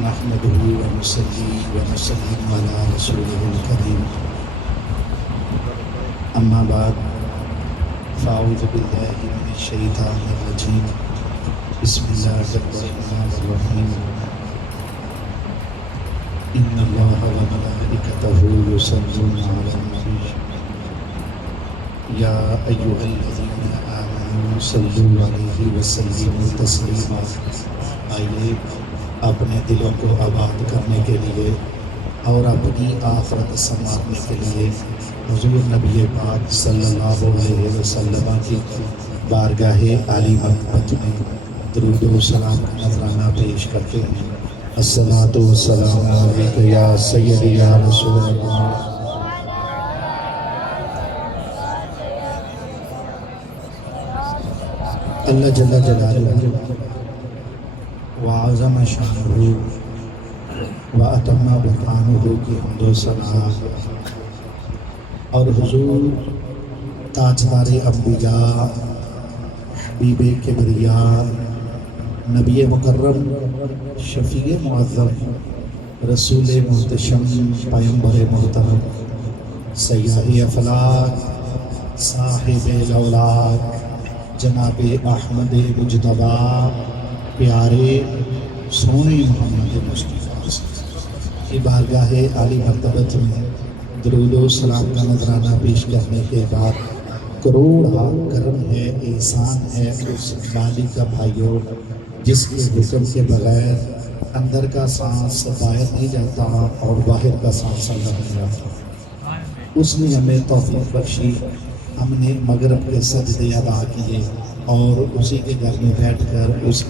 نحمده ونصلي ونسلم على رسوله الكريم أما بعد فأعوذ بالله من الشيطان الرجيم بسم الله الرحمن الرحيم إن الله وملائكته يصلون على النبي يا أيها الذين آمنوا صلوا عليه وسلموا تسليما. آئیے اپنے دلوں کو آباد کرنے کے لیے اور اپنی آخرت سنوارنے کے لیے حضور نبی پاک صلی اللہ علیہ وسلم کی بارگاہ عالی مرتبت میں درود و سلام کا نذرانہ پیش کرتے ہیں. الصلاۃ والسلام علیک یا سیدی یا رسول اللہ. اللہ جل جلالہ وعظم شانہ واتم برہانہ کی حمد و ثنا اور حضور تاجدار انبیاء حبیب کبریاء نبی مکرم شفیع معظم رسول محتشم پیمبر محترم سیاح افلاک صاحب الاولاک جناب احمد مجتبی پیارے سونے محمد مصطفیٰ کی بارگاہ عالی مرتبت میں درود و سلام کا نذرانہ پیش کرنے کے بعد کروڑ کرم ہے، احسان ہے اس مالک کا بھائیوں جس کے حکم کے بغیر اندر کا سانس باہر نہیں جاتا اور باہر کا سانس اندر نہیں جاتا. اس نے ہمیں توفیق بخشی، ہم نے مغرب کے سجدے ادا کیے اور اسی کے گھر میں بیٹھ کر اس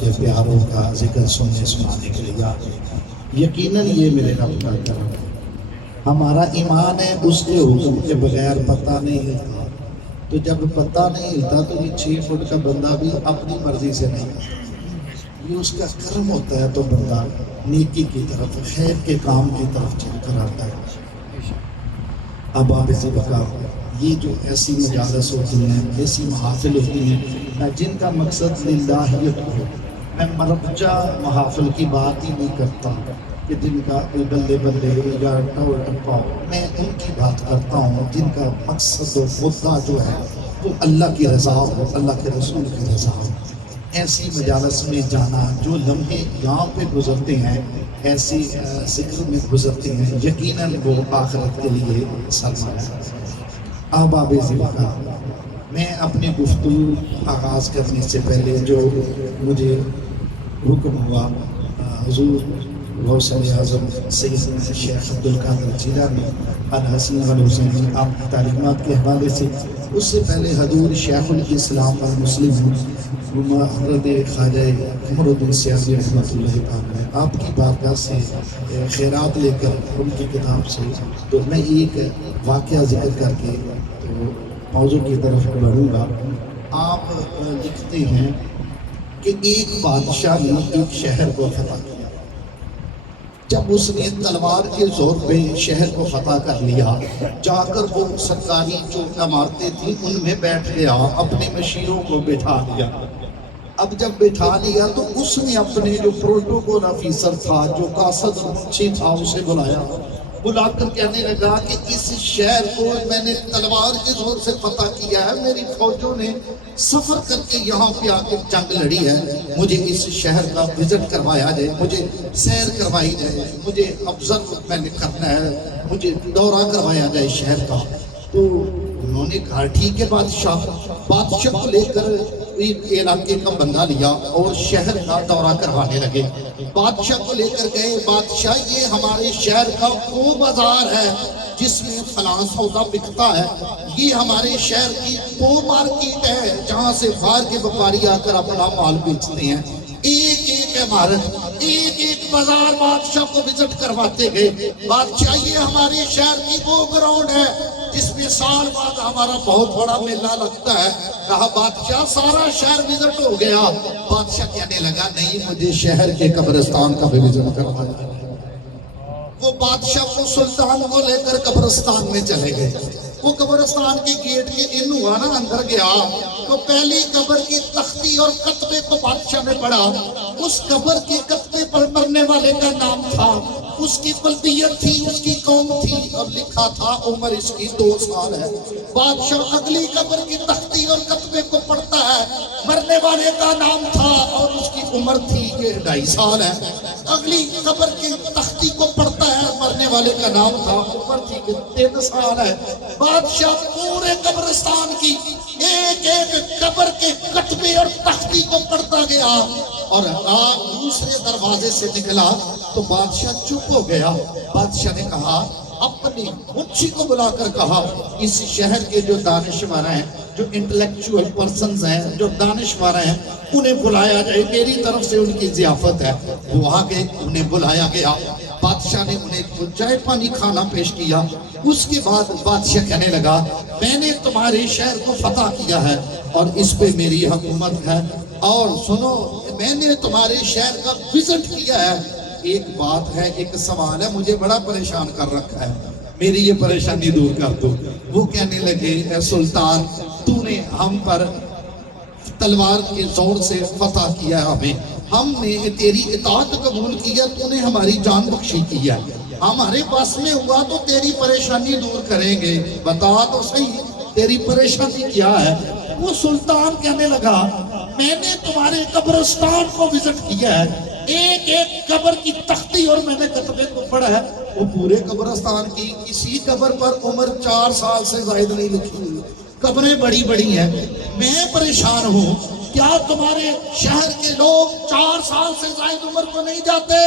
کے پیاروں کا ذکر سنانے کے لیے. یقیناً یہ میرے رب کا کرم ہے. ہمارا ایمان ہے اس کے حکم کے بغیر پتہ نہیں ہلتا. تو جب پتہ نہیں ہلتا تو یہ 6 فٹ کا بندہ بھی اپنی مرضی سے نہیں ہلتا. یہ اس کا کرم ہوتا ہے تو بندہ نیکی کی طرف، خیر کے کام کی طرف چل کر آتا ہے. اب آپ اسے بتا، یہ جو ایسی مجالس ہوتی ہیں، ایسی محافل ہوتی ہیں جن کا مقصد للہیت ہو، میں مربجہ محافل کی بات ہی نہیں کرتا کہ جن کا بلے بلے یا ٹول ٹپا، میں ان کی بات کرتا ہوں جن کا مقصد و مدعا جو ہے وہ اللہ کی رضا ہو، اللہ کے رسول کی رضا ہو. ایسی مجالس میں جانا، جو لمحے یہاں پہ گزرتے ہیں، ایسی ذکر میں گزرتے ہیں، یقیناً وہ آخرت کے لیے سرمایہ ہے. آباب ذبح، میں اپنی گفتگو آغاز کرنے سے پہلے جو مجھے حکم ہوا حضور غوث اعظم سیدنا شیخ عبدالقادر جیلانی الحسین والحسینی آپ کی تعلیمات کے حوالے سے، اس سے پہلے حضور شیخ الاسلام والمسلم حضرت خواجہ قمر الدین سیاسی رحمۃ اللہ تعالی آپ کی بارگاہ سے خیرات لے کر ان کی کتاب سے، تو میں ایک واقعہ ذکر کر کے تو موضوع کی طرف بڑھوں گا. آپ لکھتے ہیں کہ ایک بادشاہ نے ایک شہر کو فتح کیا. جب اس نے تلوار کے زور پہ شہر کو فتح کر لیا، جا کر وہ سرکاری جو عمارتیں تھیں ان میں بیٹھ گیا، اپنے مشیروں کو بٹھا لیا. اب جب بٹھا لیا تو اس نے اپنے جو پروٹوکول آفیسر تھا، جو قاصد منشی تھا، اسے بلا کر کہنے لگا کہ اس شہر کو میں نے تلوار کے زور سے فتح کیا ہے، میری فوجوں نے سفر کر کے یہاں پہ آ کے جنگ لڑی ہے، مجھے اس شہر کا وزٹ کروایا جائے، مجھے سیر کروائی جائے، مجھے ابزر میں نے کرنا ہے، مجھے دورہ کروایا جائے شہر کا. تو انہوں نے کہا ٹھیک ہے بادشاہ کو لے کر ایک علاقے کا بندہ لیا اور شہر کا دورہ کروانے لگے. بادشاہ کو لے کر گئے، بادشاہ یہ ہمارے شہر کا وہ بازار ہے جس میں فلاں سودا بکتا ہے، یہ ہمارے شہر کی وہ مارکیٹ ہے جہاں سے باہر کے وپاری آ کر اپنا مال بیچتے ہیں. ایک ایک عمارت، ایک ایک بازار بادشاہ کو وزٹ کرواتے گئے. بادشاہ یہ ہمارے شہر کی وہ گراؤنڈ ہے جس میں سال بعد ہمارا بہت بڑا میلہ لگتا ہے. کہا بادشاہ سارا شہر وزٹ ہو گیا. بادشاہ کہنے لگا نہیں، مجھے شہر کے قبرستان کا بھی وزٹ کروایا. وہ بادشاہ کو سلطان کو لے کر قبرستان میں چلے گئے. وہ قبرستان کے گیٹ کے ان ہوا نا اندر گیا تو پہلی قبر کی تختی اور کتبے کو بادشاہ نے پڑھا. اس قبر کے کتبے پر مرنے والے کا نام تھا, اس کی بلدیت تھی, اس کی قوم تھی, اور لکھا تھا عمر اس کی 2 سال ہے. بادشاہ اگلی قبر کی تختی اور کتبے کو پڑھتا ہے, مرنے والے کا نام تھا اور اس کی عمر تھی کہ 2.5 سال ہے. اگلی قبر کی تختی کو پڑھتا ہے, مرنے والے کا نام تھا, عمر تھی کہ 3 سال ہے. بادشاہ پورے قبرستان کی ایک ایک قبر کے کتبے اور تختی کو پڑھتا گیا, اور دوسرے دروازے سے نکلا تو بادشاہ چپ ہو گیا. بادشاہ نے کہا, اپنی منشی کو بلا کر کہا, اس شہر کے جو دانشور ہیں, جو انٹلیکچوئل پرسنز ہیں, جو دانشور ہیں, انہیں بلایا جائے, میری طرف سے ان کی ضیافت ہے. وہ آگے انہیں بلایا گیا. بادشاہ نے انہیں چائے پانی کھانا پیش کیا. اس کے بعد بادشاہ کہنے لگا, میں نے تمہارے شہر کو فتح کیا ہے اور اس پہ میری حکومت ہے, اور سنو, میں نے تمہارے شہر کا وزٹ کیا ہے. ایک بات ہے, ایک سوال ہے, مجھے بڑا پریشان کر رکھا ہے, میری یہ پریشانی دور کر دو. وہ کہنے لگے, اے سلطان, تو نے ہم پر تلوار کے زور سے فتح کیا ہے, ہم نے تیری اطاعت قبول کیا, تو نے ہماری جان بخشی کی ہے, ہمارے پاس میں ہوا تو تیری پریشانی دور کریں گے, بتا تو صحیح تیری پریشانی کیا ہے. وہ سلطان کہنے لگا, میں نے تمہارے قبرستان کو وزٹ کیا ہے, ایک ایک قبر کی تختی اور میں نے کتبے کو پڑھا ہے. وہ پورے قبرستان کی کسی قبر پر عمر 4 سال سے زائد نہیں لکھی ہوئی, قبریں بڑی بڑی ہیں. میں پریشان ہوں, کیا تمہارے شہر کے لوگ 4 سال سے زائد عمر کو نہیں جاتے؟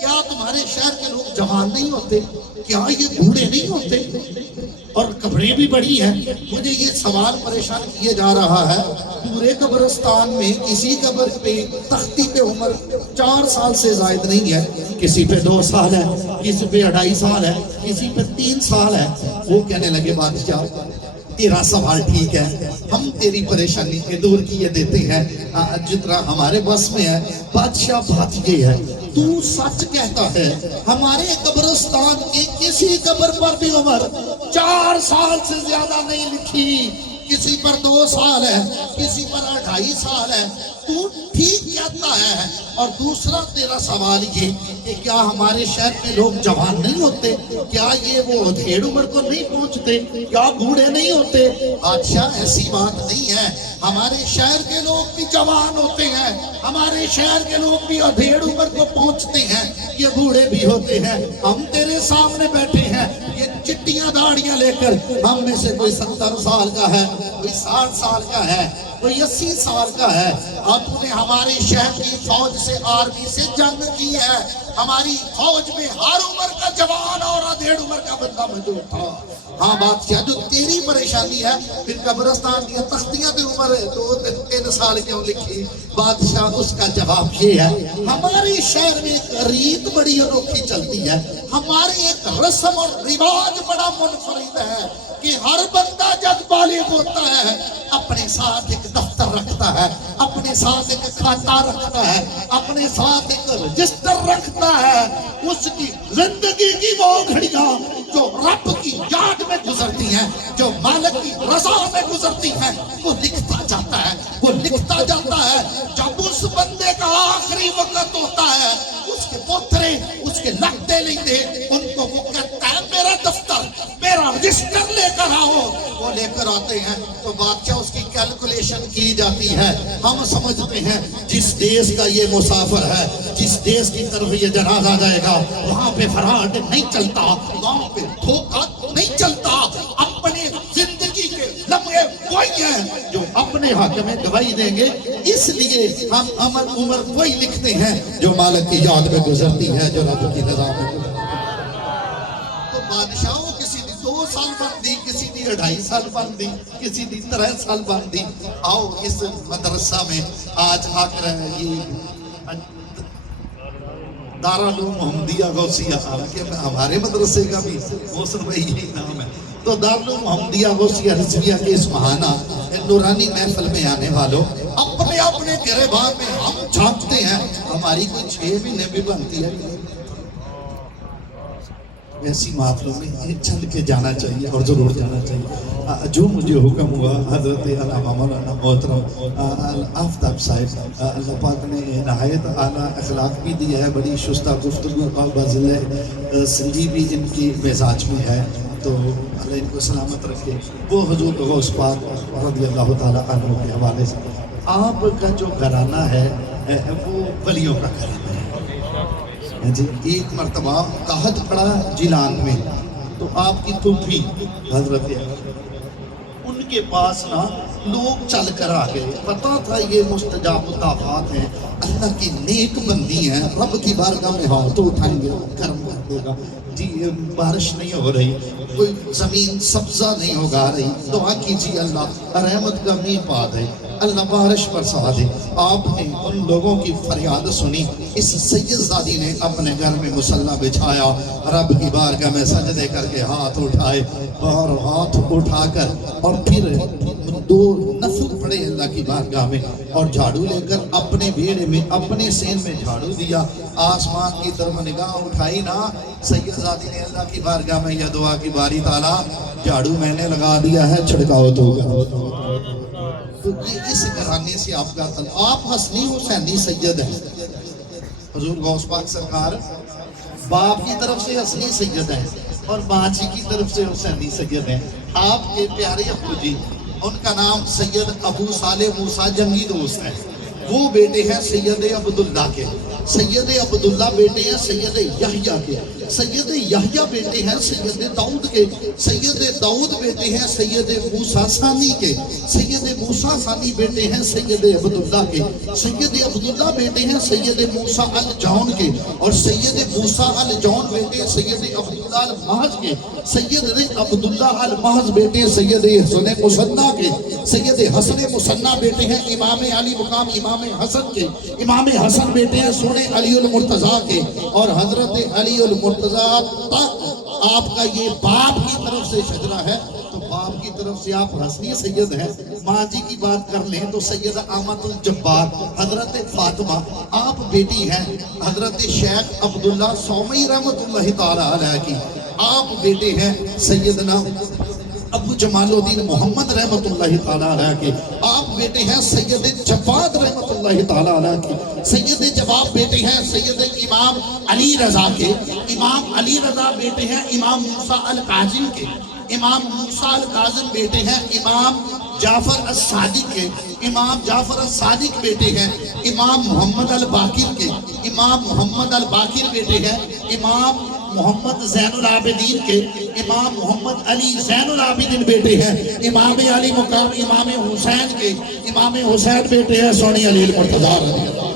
کیا تمہارے شہر کے لوگ جوان نہیں ہوتے؟ کیا یہ بوڑھے نہیں ہوتے؟ اور قبریں بھی بڑی ہیں. مجھے یہ سوال پریشان کیے جا رہا ہے, پورے قبرستان میں کسی قبر پہ تختی پہ عمر 4 سال سے زائد نہیں ہے, کسی پہ 2 سال ہے, کسی پہ 2.5 سال ہے, کسی پہ 3 سال ہے. وہ کہنے لگے, بادشاہ تیرا سوال ٹھیک ہے, ہم تیری پریشانی کے دور کیے دیتے ہیں جتنا ہمارے بس میں ہے. بادشاہ بات یہ ہے, تو سچ کہتا ہے, ہمارے قبرستان کی کسی قبر پر بھی عمر 4 سال سے زیادہ نہیں لکھی, کسی پر 2 سال ہے, کسی پر 2.5 سال ہے. تو ٹھیک کہتا ہے. اور دوسرا تیرا سوال یہ کہ کیا ہمارے شہر کے لوگ جوان نہیں ہوتے؟ کیا یہ وہ ڈھیڑ عمر کو نہیں پہنچتے؟ کیا بوڑھے نہیں ہوتے؟ بادشاہ ایسی بات نہیں ہے, ہمارے شہر کے لوگ بھی جوان ہوتے ہیں, ہمارے شہر کے لوگ بھی ڈھیڑ عمر کو پہنچتے ہیں, یہ بوڑھے بھی ہوتے ہیں. ہم تیرے سامنے بیٹھے ہیں, یہ چٹیاں داڑیاں لے کر, ہم میں سے کوئی 70 سال کا ہے, کوئی 60 سال کا ہے, کوئی 80 سال کا ہے, اور تو نے ہمارے شہر کی فوج سے, آرمی سے جنگ کی ہے. ہماری فوج میں ہر عمر کا جوان اور 1.5 عمر کا بندہ موجود تھا. ہاں بادشاہ, جو تیری پریشانی ہے, پھر قبرستان کی تختیاں پہ عمر 2-3 سال کیوں لکھی؟ بادشاہ اس کا جواب یہ ہے, ہمارے شہر میں ایک ریت بڑی انوکھی چلتی ہے, ہماری ایک رسم اور رواج بڑا منفرد ہے کہ ہر بندہ جب بالغ ہوتا ہے اپنے ساتھ ایک دفتر رکھتا ہے, اپنے ساتھ ایک کھاتا رکھتا ہے, اپنے ساتھ ایک رجسٹر رکھتا ہے. اس کی زندگی کی وہ گھڑیاں جو رب کی یاد میں گزرتی ہیں, جو مالک کی رضا میں گزرتی ہیں, وہ لکھتا جاتا ہے, وہ لکھتا جاتا ہے. جب اس بندے کا آخری وقت ہوتا ہے, اس کے پوترے اس کے لگتے لیتے, ان کو وہ کہتا ہے, میرا دفتر, میرا رجسٹر لے کر آؤ. وہ لے کر آتے ہیں تو بادشاہ اس کی کیلکولیشن کی جاتی ہے. ہم سمجھتے ہیں جس دیش کا یہ مسافر ہے, جس دیش کی طرف یہ جنازہ جائے گا, وہاں پہ فراڈ نہیں چلتا, وہاں پہ دھوکہ نہیں چلتا. اپنے زندگی کے لمحے وہی ہیں جو اپنے حق میں گواہی دیں گے, اس لیے ہم عمر وہی لکھتے ہیں جو مالک کی یاد میں گزرتی ہے, جو رب کی رضا میں گزرتی ہے. تو بادشاہوں کسی نے 2 سال بندی, کسی نے 2.5 سال بندی, کسی نے 3 سال بندی. آؤ اس مدرسہ میں آج آ کر یہ دارالعلوم محمدیہ غوثیہ, کہ ہمارے مدرسے کا بھی محسن بھائی یہی نام ہے. تو دارالعلوم محمدیہ غوثیہ رضویہ کے اس ماہانہ نورانی محفل میں آنے والوں, اپنے اپنے گریبان میں ہم جھانکتے ہیں, ہماری کوئی 6 مہینے بھی بنتی ہے. ایسی محفلوں میں چل کے جانا چاہیے اور ضرور جانا چاہیے۔ جو مجھے حکم ہوا حضرت علامہ مولانا محترم آفتاب صاحب، اللہ پاک نے نہایت اعلیٰ اخلاق بھی دیا ہے، بڑی شستہ گفتگو اور بازل سنجی بھی ان کی مزاج میں ہے، تو اللہ ان کو سلامت رکھے۔ وہ حضور غوث پاک رضی اللہ تعالیٰ عنہ کے حوالے سے آپ کا جو گھرانہ ہے وہ ولیوں کا گھرانہ ہے جی۔ ایک مرتبہ قحط پڑا جیلان میں، تو آپ کی پھوپھی حضرت ان کے پاس نا لوگ چل کر آ گئے، پتا تھا یہ مستجاب الدعوات ہیں، اللہ کی نیک بندی ہیں، رب کی بارگاہ میں ہاتھ اٹھائیں گے کرم کر دے گا۔ جی بارش نہیں ہو رہی، کوئی زمین سبزہ نہیں ہوگا رہی، دعا کیجیے اللہ رحمت کا میہ پا دے، اللہ بارش برسا دے۔ آپ نے ان لوگوں کی فریاد سنی، اس سید زادی نے اپنے گھر میں مصلی بچھایا، رب کی بارگاہ میں سجدے کر کے ہاتھ اٹھائے، اور ہاتھ اٹھا کر اور پھر 2 نفل پڑے اللہ کی بارگاہ میں، اور جھاڑو لے کر اپنے بھیڑے میں اپنے سین میں جھاڑو دیا، آسمان کی طرف نگاہ اٹھائی نا، سید زادی نے اللہ کی بارگاہ میں یہ دعا کی باری تعالیٰ جھاڑو میں نے لگا دیا ہے، چھڑکاؤ تو تو یہ اس گھرانے سے آپ کا تعلق۔ آپ حسنی حسینی سید ہیں، حضور غوث پاک سرکار باپ کی طرف سے حسنی سید ہیں اور باچی کی طرف سے حسینی سید ہیں۔ آپ کے پیارے ابو جی، ان کا نام سید ابو صالح موسیٰ جنگی دوست ہے، وہ بیٹے ہیں سید عبداللہ کے، سید عبداللہ بیٹے ہیں سید یحییٰ کے، سید یحییٰ بیٹے ہیں سید داؤد کے، سید داؤد بیٹے ہیں سید موسیٰ ثانی کے، سید موسیٰ ثانی بیٹے ہیں سید عبداللہ کے، سید عبداللہ بیٹے ہیں سید موسیٰ الجون کے، اور سید موسیٰ الجون بیٹے سید عبداللہ المحض کے، سید عبداللہ المحض بیٹے سید حسن مصنع کے، سید حسن مصنع بیٹے ہیں امام علی مقام امام حسن کے، امام حسن بیٹے ہیں سونے علی المرتضیٰ کے، اور حضرت علی المرتضیٰ تک آپ کا یہ باپ کی طرف سے شجرہ ہے، تو باپ کی طرف سے آپ حسنی سید ہیں۔ ماں جی کی بات کر لیں تو سید احمد الجبار حضرت فاطمہ آپ بیٹی ہیں حضرت شیخ عبداللہ سومی رحمت اللہ تعالیٰ علیہ کی، آپ بیٹے ہیں سیدنا ابو جمال الدین محمد رحمت اللہ تعالیٰ علیہ کے، آپ بیٹے ہیں سید جواد رحمت اللہ تعالیٰ علیہ کے، سید جواب بیٹے ہیں سید امام علی رضا کے، امام علی رضا بیٹے ہیں امام موسیٰ القاظم کے، امام موسیٰ القاظم بیٹے ہیں امام جعفر الصادق کے، امام جعفر الصادق بیٹے ہیں امام محمد الباقر کے، امام محمد الباقر بیٹے ہیں امام محمد زین العابدین کے، امام محمد علی زین العابدین بیٹے ہیں امام علی مقام امام حسین کے، امام حسین بیٹے ہیں سونی علی المرتضیٰ رضی اللہ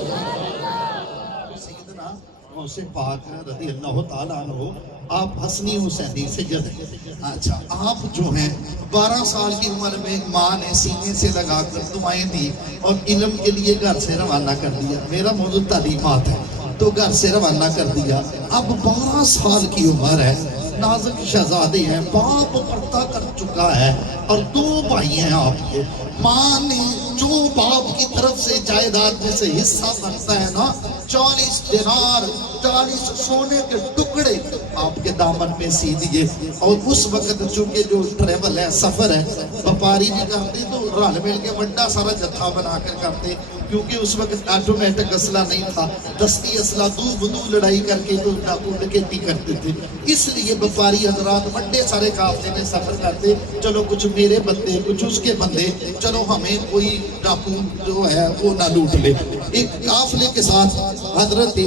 سیدنا غوث پاک رضی اللہ تعالیٰ عنہ۔ آپ حسنی حسینی سید ہیں۔ اچھا آپ جو ہیں 12 سال کی عمر میں ماں نے سینے سے لگا کر دعائیں دی اور علم کے لیے گھر سے روانہ کر دیا، میرا موضوع تعلیمات ہے، تو گھر سے روانہ کر دیا۔ اب 12 سال کی عمر ہے، نازک شہزادے ہیں، باپ پردہ کر چکا ہے اور 2 بھائی ہیں آپ کے۔ ماں نے جو باپ کی طرف سے جائیداد میں سے حصہ بنتا ہے نا، 40 دینار 40 سونے کے ٹکڑے آپ کے دامن میں سی دیے، اور اس وقت چونکہ جو ٹریول ہے سفر ہے وپاری بھی کرتے تو رل مل کے بڑا سارا جتھا بنا کر کرتے، کیونکہ اس وقت آٹومیٹک اسلحہ نہیں تھا، دستی اسلحہ دو بدو لڑائی کر کے تو ڈاکو ڈکیتی کرتے تھے، اس لیے وپاری حضرات بڑے سارے قافلے میں سفر کرتے، چلو کچھ میرے بندے کچھ اس کے بندے، چلو ہمیں کوئی ڈاکو جو ہے وہ نہ لوٹ لے۔ ایک قافلے کے ساتھ حضرت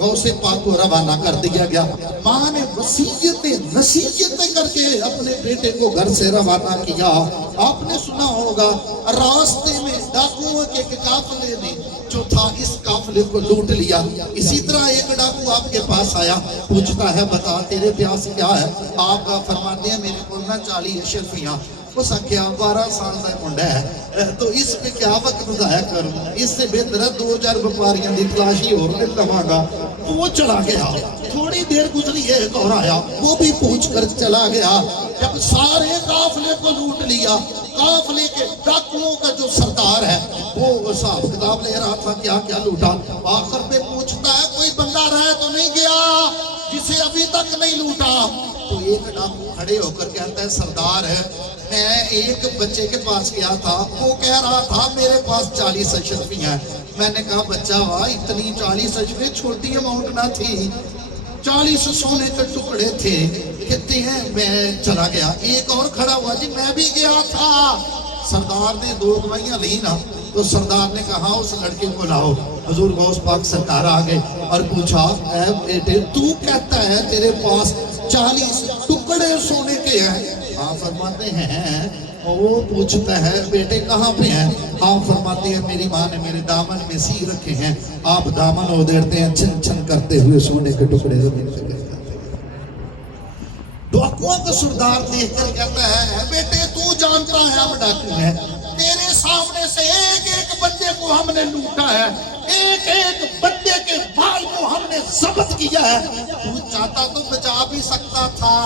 غوث پاک کو روانہ کر دیا گیا۔ ماں نے وصیتیں نصیحتیں کر کے اپنے بیٹے کو گھر سے روانہ کیا۔ آپ نے سنا ہوگا راستے میں ڈاکوؤں کے ایک قافلے نے جو تھا اس قافلے کو لوٹ لیا۔ اسی طرح ایک ڈاکو آپ کے پاس آیا، پوچھتا ہے بتا تیرے پیاس کیا ہے؟ آپ کا فرماتے ہیں میرے کو نہ 40 اشرفیاں، اس کیا 12 سال کا منڈا ہے تو اس پہ کیا وقت ضائع کروں، اس سے بہتر ہے 2000 وپاریاں دی تلاشی اور لے لواں گا۔ وہ چلا گیا، تھوڑی دیر گزری ایک اور آیا، وہ بھی پوچھ کر چلا گیا۔ جب سارے قافلے کو لوٹ لیا، قافلے کے ڈاکوؤں کا جو سردار ہے وہ حساب کتاب لے رہا تھا کیا کیا لوٹا، آخر پہ پوچھتا ہے کوئی بندہ رہ تو نہیں گیا جسے ابھی تک نہیں لوٹا. تو ایک ڈاکو کھڑے ہو کر کہتا ہے سردار ہے میں ایک بچے کے پاس گیا تھا, وہ کہہ رہا تھا میرے پاس 40 اشرفی ہیں. میں نے کہا بچہ واہ اتنی 40 اشرفی چھوٹی اماؤنٹ نہ تھی, 40 سونے کے ٹکڑے تھے. کہتے ہیں میں چلا گیا. ایک اور کھڑا ہوا جی میں بھی گیا تھا. سردار نے 2 گواہیاں لی نا, تو سردار نے کہا اس لڑکے کو لاؤ. حضور غوث پاک سرکار آگے اور پوچھا اے بیٹے تو کہتا ہے تیرے پاس 40 ٹکڑے سونے کے ہیں؟ آپ فرماتے ہیں, وہ پوچھتا ہے بیٹے کہاں پہ ہیں؟ آپ فرماتے ہیں میری ماں نے میرے دامن میں سی رکھے ہیں. آپ دامن ادھیڑتے ہیں, چھن چھن کرتے ہوئے سونے کے ٹکڑے زمین سے گر جاتے ہیں. ڈاکوؤں کا سردار دیکھ کر کہتا ہے بیٹے تو جانتا ہے ہم ڈاکو ہیں, تیرے سامنے سے ایک ایک بندے کو ہم نے لوٹا ہے, ایک ایک بندے کے بال کو ہم نے ضبط کیا ہے. تو چاہتا تو بچا بھی سکتا تھا,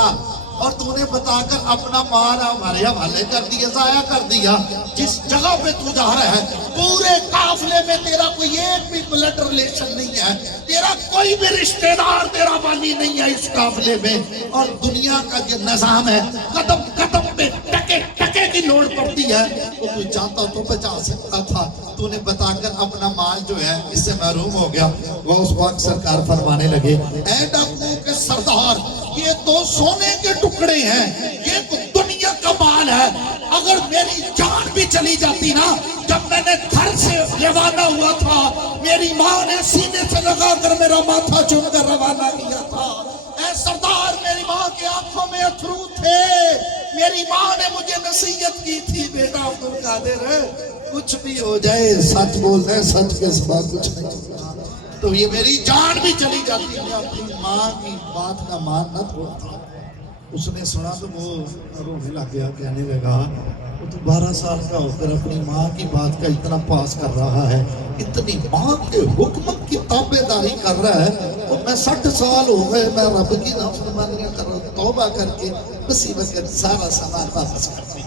اور تو نے بتا کر اپنا مال ہمارے حوالے کر دیا, ضائع کر دیا. جس جگہ پہ تو جا رہا ہے پورے قافلے میں تیرا کوئی ایک بھی بلڈ ریلیشن نہیں ہے, تیرا کوئی بھی رشتہ دار تیرا والی نہیں ہے اس قافلے میں. اور دنیا کا جو نظام ہے قدم قدم پہ ٹکے ٹکے کی لوڑ پڑتی ہے. تو چاہتا تو بچا سکتا تھا, تو نے بتا کر اپنا مال جو ہے اس سے محروم ہو گیا. غوث پاک سرکار فرمانے لگے اے ڈاکو کے سردار یہ تو سونے کے ٹکڑے ہیں, یہ دنیا کا مال ہے. اگر میری جان بھی چلی جاتی نا, جب میں نے گھر سے روانہ ہوا تھا میری ماں نے سینے سے لگا کر میرا ماتھا چوم کر روانہ کیا تھا. اے سردار میری ماں کے آنکھوں میں اتھرو تھے, میری ماں نے مجھے نصیحت کی تھی بیٹا عبدالقادر کچھ بھی ہو جائے سچ بول رہے, سچ کے سوا کچھ نہیں ہوتا. تو یہ میری جان بھی چلی جاتی ہے اپنی ماں کی بات کا مان نہ چھوڑتا. اس نے سنا تو وہ رونے لگ گیا, کہنے لگا وہ تو 12 سال کا ہو کر اپنی ماں کی بات کا اتنا پاس کر رہا ہے, اتنی ماں کے حکم کی تابع داری کر رہا ہے, اور میں 60 سال ہو گئے میں رب کی نافرمانیاں کر رہا ہوں, توبہ کر کے اسی وقت سارا سامان واپس کر دیں.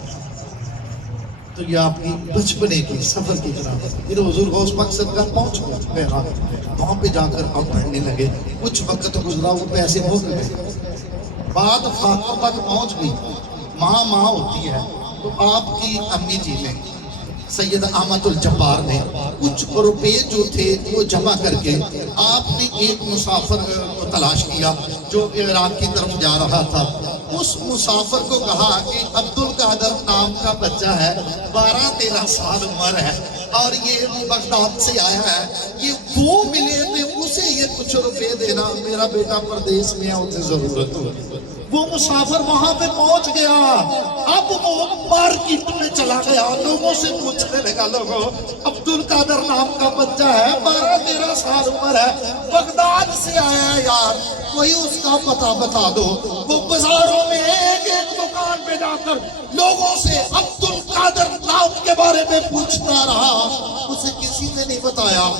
تو یہ آپ کی بچپنے کی سفر کی طرح پھر حضور غوث پاک سرکار پہنچ گئے, وہاں پہ جا کر اب پڑھنے لگے. کچھ وقت گزرا, وہ پیسے ہو گئے, بعد خاکوں تک پہنچ گئی. ماں ہوتی ہے, تو آپ کی امی جی نے سید احمد الجبار نے کچھ روپے جو تھے وہ جمع کر کے آپ نے ایک مسافر کو تلاش کیا جو عراق کی طرف جا رہا تھا. اس مسافر کو کہا کہ عبدالقادر نام کا بچہ ہے, 12-13 سال عمر ہے, اور یہ بغداد سے آیا ہے, یہ وہ ملے تھے اسے یہ کچھ روپے دینا, میرا بیٹا پردیس میں ہے اسے ضرورت ہو. وہ مسافر وہاں پہ پہنچ گیا, اب وہ مارکیٹ میں چلا گیا, لوگوں سے پوچھنے لگا لوگوں عبدالقادر نام کا بچہ ہے, 12-13 سال عمر ہے, بغداد سے آیا ہے یار, کوئی اس کا پتہ بتا دو. وہ بازاروں میں ایک ایک دکان پہ جا کر لوگوں سے عبدالقادر نام کے بارے میں پوچھتا رہا, اسے کسی نے نہیں بتایا.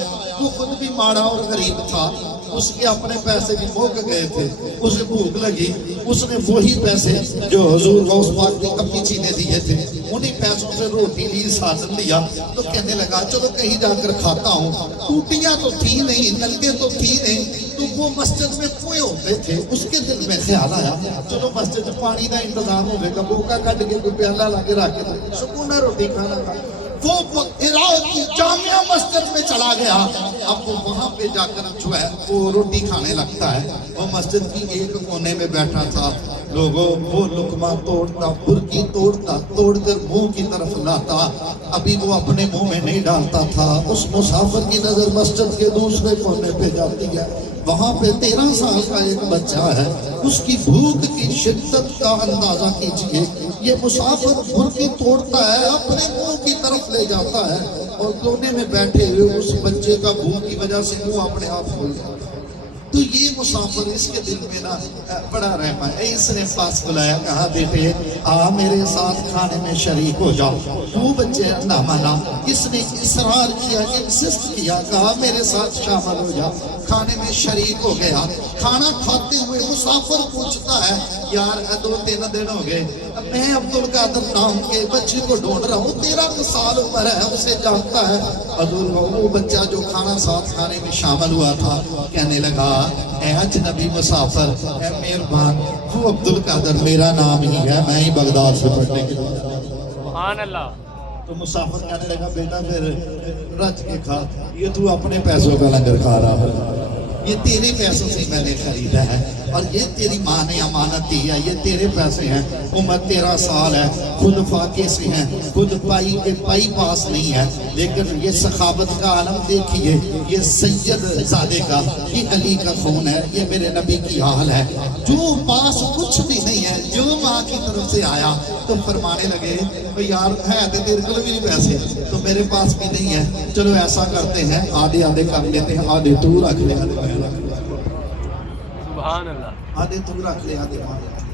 وہ خود بھی ماڑا اور غریب تھا, اس کے اپنے پیسے بھی موک گئے تھے, اسے بھوک لگی, اس نے وہی پیسے جو حضور غوث پاک کی امی جی نے دیے تھے انہی پیسوں سے روٹی لی, سادن لیا. تو کہنے لگا چلو کہیں جا کر کھاتا ہوں. ٹوٹیاں تو تھی نہیں, نلکے تو تھی نہیں, تو وہ مسجد میں کنویں ہوتے تھے, اس کے دل میں خیال آیا چلو مسجد میں پانی کا انتظام ہوگا, بوکا کٹ کے کوئی پیالہ لا کے رکھ کے سکون ہے روٹی کھانا کا. وہ عراق کی جامعہ مسجد میں چلا گیا. اب وہ وہاں پہ جا کر جو ہے وہ روٹی کھانے لگتا ہے. وہ مسجد کی ایک کونے میں بیٹھا تھا, لوگوں وہ لقمہ توڑتا, برکی توڑتا, توڑ کر منہ کی طرف لاتا, ابھی وہ اپنے منہ میں نہیں ڈالتا تھا. اس مسافر کی نظر مسجد کے دوسرے کونے پہ جاتی ہے, وہاں پہ 13 سال کا ایک بچہ ہے. اس کی بھوک کی شدت کا اندازہ کیجئے, یہ مسافر برکی توڑتا ہے, اپنے منہ کی طرف لے جاتا ہے, اور کونے میں بیٹھے ہوئے اس بچے کا بھوک کی وجہ سے منہ اپنے آپ کھل جاتا ہے. تو یہ مسافر اس کے دل میں نا بڑا رحم ہے. اس نے پاس بلایا, کہا بیٹے آ میرے ساتھ کھانے میں شریک ہو جاؤ. وہ بچے نہ مانا, اس نے اصرار کیا, انسسٹ کیا, کہا میرے ساتھ شامل ہو جاؤ. کھانے میں شریک ہو گیا. کھانا کھاتے ہوئے مسافر پوچھتا ہے یار 2-3 دن ہو گئے, میں عبدالقادر نام کے بچے کو ڈھونڈ رہا ہوں, 13 سال عمر ہے, اسے جانتا ہے. حضور وہ بچہ جو کھانا ساتھ کھانے میں شامل ہوا تھا کہنے لگا لگا اے اجنبی مسافر، اے مہربان، وہ عبد القادر میرا نام ہی ہے، میں ہی بغداد سے پڑھنے کے لیے۔ سبحان اللہ۔ تو مسافر کہنے لگا بیٹا پھر رچ کے کھا، یہ تو اپنے پیسوں کا لنگر کھا رہا ہے، یہ تیرے پیسوں سے میں نے خریدا ہے، اور یہ تیری ماں نے امانت دی ہے، یہ تیرے پیسے ہیں، عمر 13 سال ہے، خود فاقے سے ہیں، خود پائی کے پائی پاس نہیں ہے، لیکن یہ سخاوت کا عالم دیکھیے، یہ سید زادے کا، یہ علی کا خون ہے، یہ میرے نبی کی حال ہے، جو پاس کچھ بھی نہیں ہے، جو ماں کی طرف سے آیا تو فرمانے لگے یار ہے تو تیرے کو بھی نہیں پیسے تو میرے پاس بھی نہیں ہے، چلو ایسا کرتے ہیں آدھے آدھے کر لیتے ہیں، آدھے تو رکھ لے آدھے میں رکھ لے، سبحان اللہ۔ آدھے تو رکھ لے آدھے میں رکھ لے۔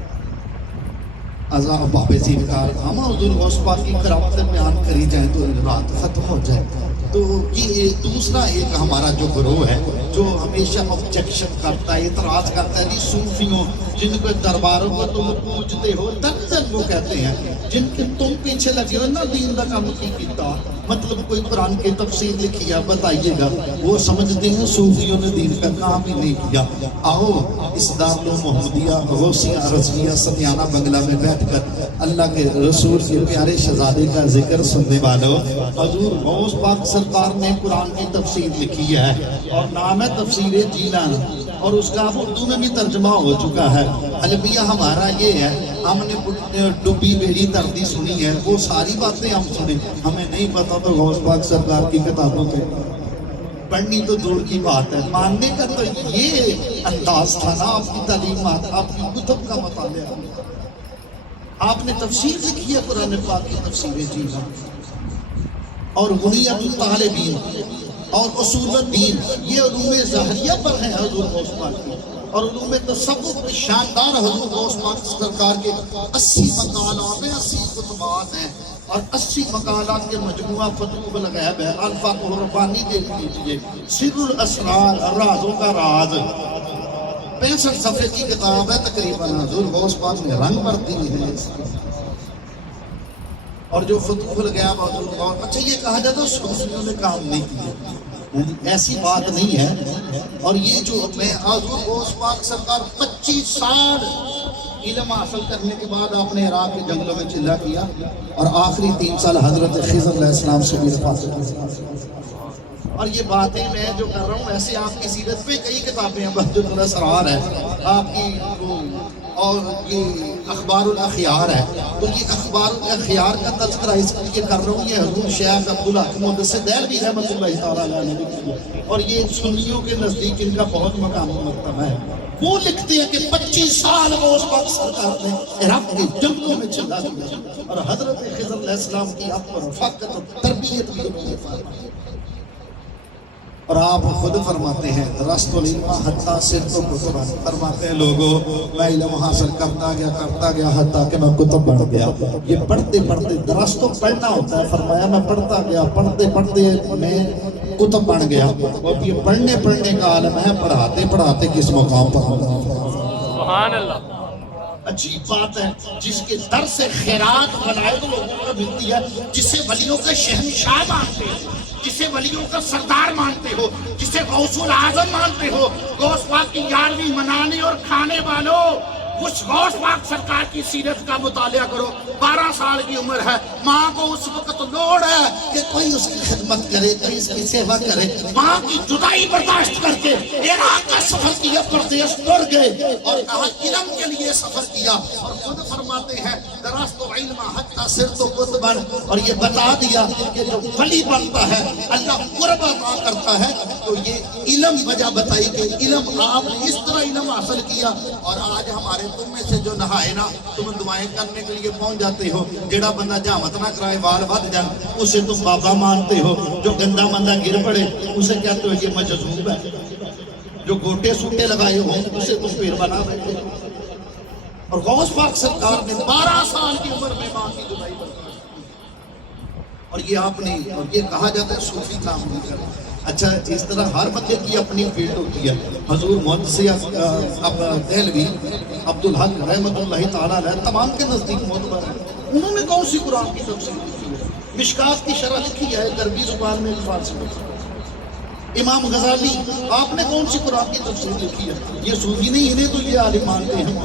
عذاب بابے زیدکار ہم حضور غوث پاک کی کرامت بیان کری جائیں تو رات ختم ہو جائے۔ تو یہ دوسرا ایک ہمارا جو گروہ ہے جو ہمیشہ آبجیکشن کرتا ہے، اعتراض کرتا ہے، صوفیوں جن کے درباروں کو تم پوجتے ہو، درجن وہ کہتے ہیں جن کے تم پیچھے لگے ہو نا دین دا کام کی کیتا، مطلب کوئی قرآن کی تفسیر لکھی ہے بتائیے گا، وہ سمجھتے ہیں صوفیوں نے دین کا کام ہی نہیں کیا۔ آؤ اس دار محمدیہ غوثیہ رضویہ سمیانہ بنگلہ میں بیٹھ کر اللہ کے رسول کے پیارے شہزادے کا ذکر سننے والوں، حضور غوث پاک سرکار نے قرآن کی تفسیر لکھی ہے اور نام ہے تفسیر جیلان، اور اس کا اردو میں بھی ترجمہ ہو چکا ہے۔ البیہ ہمارا یہ ہے، ہم نے ڈبی بیڑی تردی سنی ہے، وہ ساری باتیں ہم سنیں، ہمیں نہیں پتا تو غوث پاک سرکار کی کتابوں کے پڑھنی تو دور کی بات ہے، ماننے کا تو یہ انداز تھا نا آپ کی تعلیمات، آپ کی کتب کا مطالعہ، آپ نے تفسیر لکھی ہے قرآن پاک کی تفسیر جیلان اور غنیت الطالبین اور اصول الدین، یہ علوم ظاہریہ پر ہیں حضور غوث پاک کی، اور علوم تصوف میں شاندار حضور غوث پاک سرکار کے 80 مقالات ہیں، 80 کتبات ہیں، اور 80 مقالات کے مجموعہ فتح الغیب ہے، الفاتح ربانی دیکھ لیجئے، سر الاسرار رازوں کا راز، 65 صفحے کی کتاب ہے تقریباً، حضور غوث پاک نے رنگ بھر دی ہے اس کی۔ اور جو فتح الغیب حضور غوث، اچھا یہ کہا جاتا ہے صوفیوں نے کام نہیں کیا، ایسی بات نہیں ہے، اور یہ جو میں حضور غوث پاک سرکار 25 سال علم حاصل کرنے کے بعد آپ نے عراق کے جنگلوں میں چلا کیا، اور آخری 3 سال حضرت خضر علیہ السلام سے بھی اور یہ باتیں میں جو کر رہا ہوں ایسے آپ کی سیرت پہ کئی کتابیں ہیں، بہجت الاسرار ہے آپ کی، اور یہ اخبار الاخیار ہے، تو یہ اخبار الاخیار کا تذکرہ اس لیے کر رہا ہوں، یہ حضور شیخ عبدالحق محدث دہلوی رحمۃ اللہ تعالیٰ علیہ نے کیا، اور یہ سنیوں کے نزدیک ان کا بہت مقام و مرتبہ ہے۔ وہ لکھتے ہیں کہ 25 سال غوث پاک سرکار نے عراق کے جنگلوں میں چلا دیا، اور حضرت خضر علیہ السلام کی آپ پر رفاقت اور تربیت بھی انہوں نے فرمائی، اور آپ خود فرماتے ہیں رست العلم حتیٰ صرف کتب، فرماتے ہیں لوگوں میں علم حاصل کرتا گیا حتیٰ کہ میں کتب بڑھ گیا، یہ پڑھتے پڑھتے درست تو پڑھنا ہوتا ہے، فرمایا میں پڑھتا گیا، پڑھتے پڑھتے میں کتب بڑھ گیا، اور یہ پڑھنے کا عالم ہے، پڑھاتے پڑھاتے کس مقام پر ہوگا۔ سبحان اللہ۔ عجیب بات ہے، جس کے در سے خیرات ولایت لوگوں کو ملتی ہے، جسے ولیوں کا شہنشاہ مانتے ہو، جسے ولیوں کا سردار مانتے ہو، جسے غوث العظم مانتے ہو، غوث پاک کی 11ویں منانے اور کھانے والوں، اس غوث پاک سرکار کی سیرت کا مطالعہ کرو، 12 سال کی عمر ہے، ماں کو اس وقت لوڑ ہے کہ کوئی اس کی خدمت کرے، کوئی اس کی سیوا کرے، ماں کی جدائی برداشت کر کے عراق کا سفر کیا، پردیش ٹر گئے، اور کہا علم کے لیے سفر کیا، اور خود فرماتے ہیں درست علم حتی صرف کتبن، اور یہ بتا دیا کہ جو ولی بنتا ہے اللہ قرب عطا کرتا ہے، تو یہ علم وجہ بتائی کہ علم آپ نے اس طرح علم حاصل کیا، اور آج ہمارے تم میں سے جو نہائے نا، تم دعائیں کرنے کے لیے پہنچ جاتے ہو، جڑا بندہ جامت نہ کرائے وال ود جان اسے تم بابا مانتے ہو، جو گندا بندہ گر پڑے اسے کہتے ہو یہ مجذوب ہے، جو گوٹے سوٹے لگائے ہو اسے تم پیر بنا بیٹھے ہو، اور غوث پاک سرکار نے 12 سال کی عمر میں ماں کی جدائی برداشت کی، اور یہ آپ نے، اور یہ کہا جاتا ہے صوفی کام نہیں کرتا۔ اچھا اس طرح ہر بندے کی اپنی فیلڈ ہوتی ہے، حضور محدث دہلوی عبدالحق رحمۃ اللہ تعالیٰ علیہ تمام کے نزدیک معتبر ہے، انہوں نے کون سی قرآن کی تفسیر لکھی ہے؟ مشکات کی شرح لکھی ہے عربی زبان میں، فارسی میں، امام غزالی آپ نے کون سی قرآن کی تفسیر لکھی ہے؟ یہ صوفی نہیں، انہیں تو یہ عالم مانتے ہیں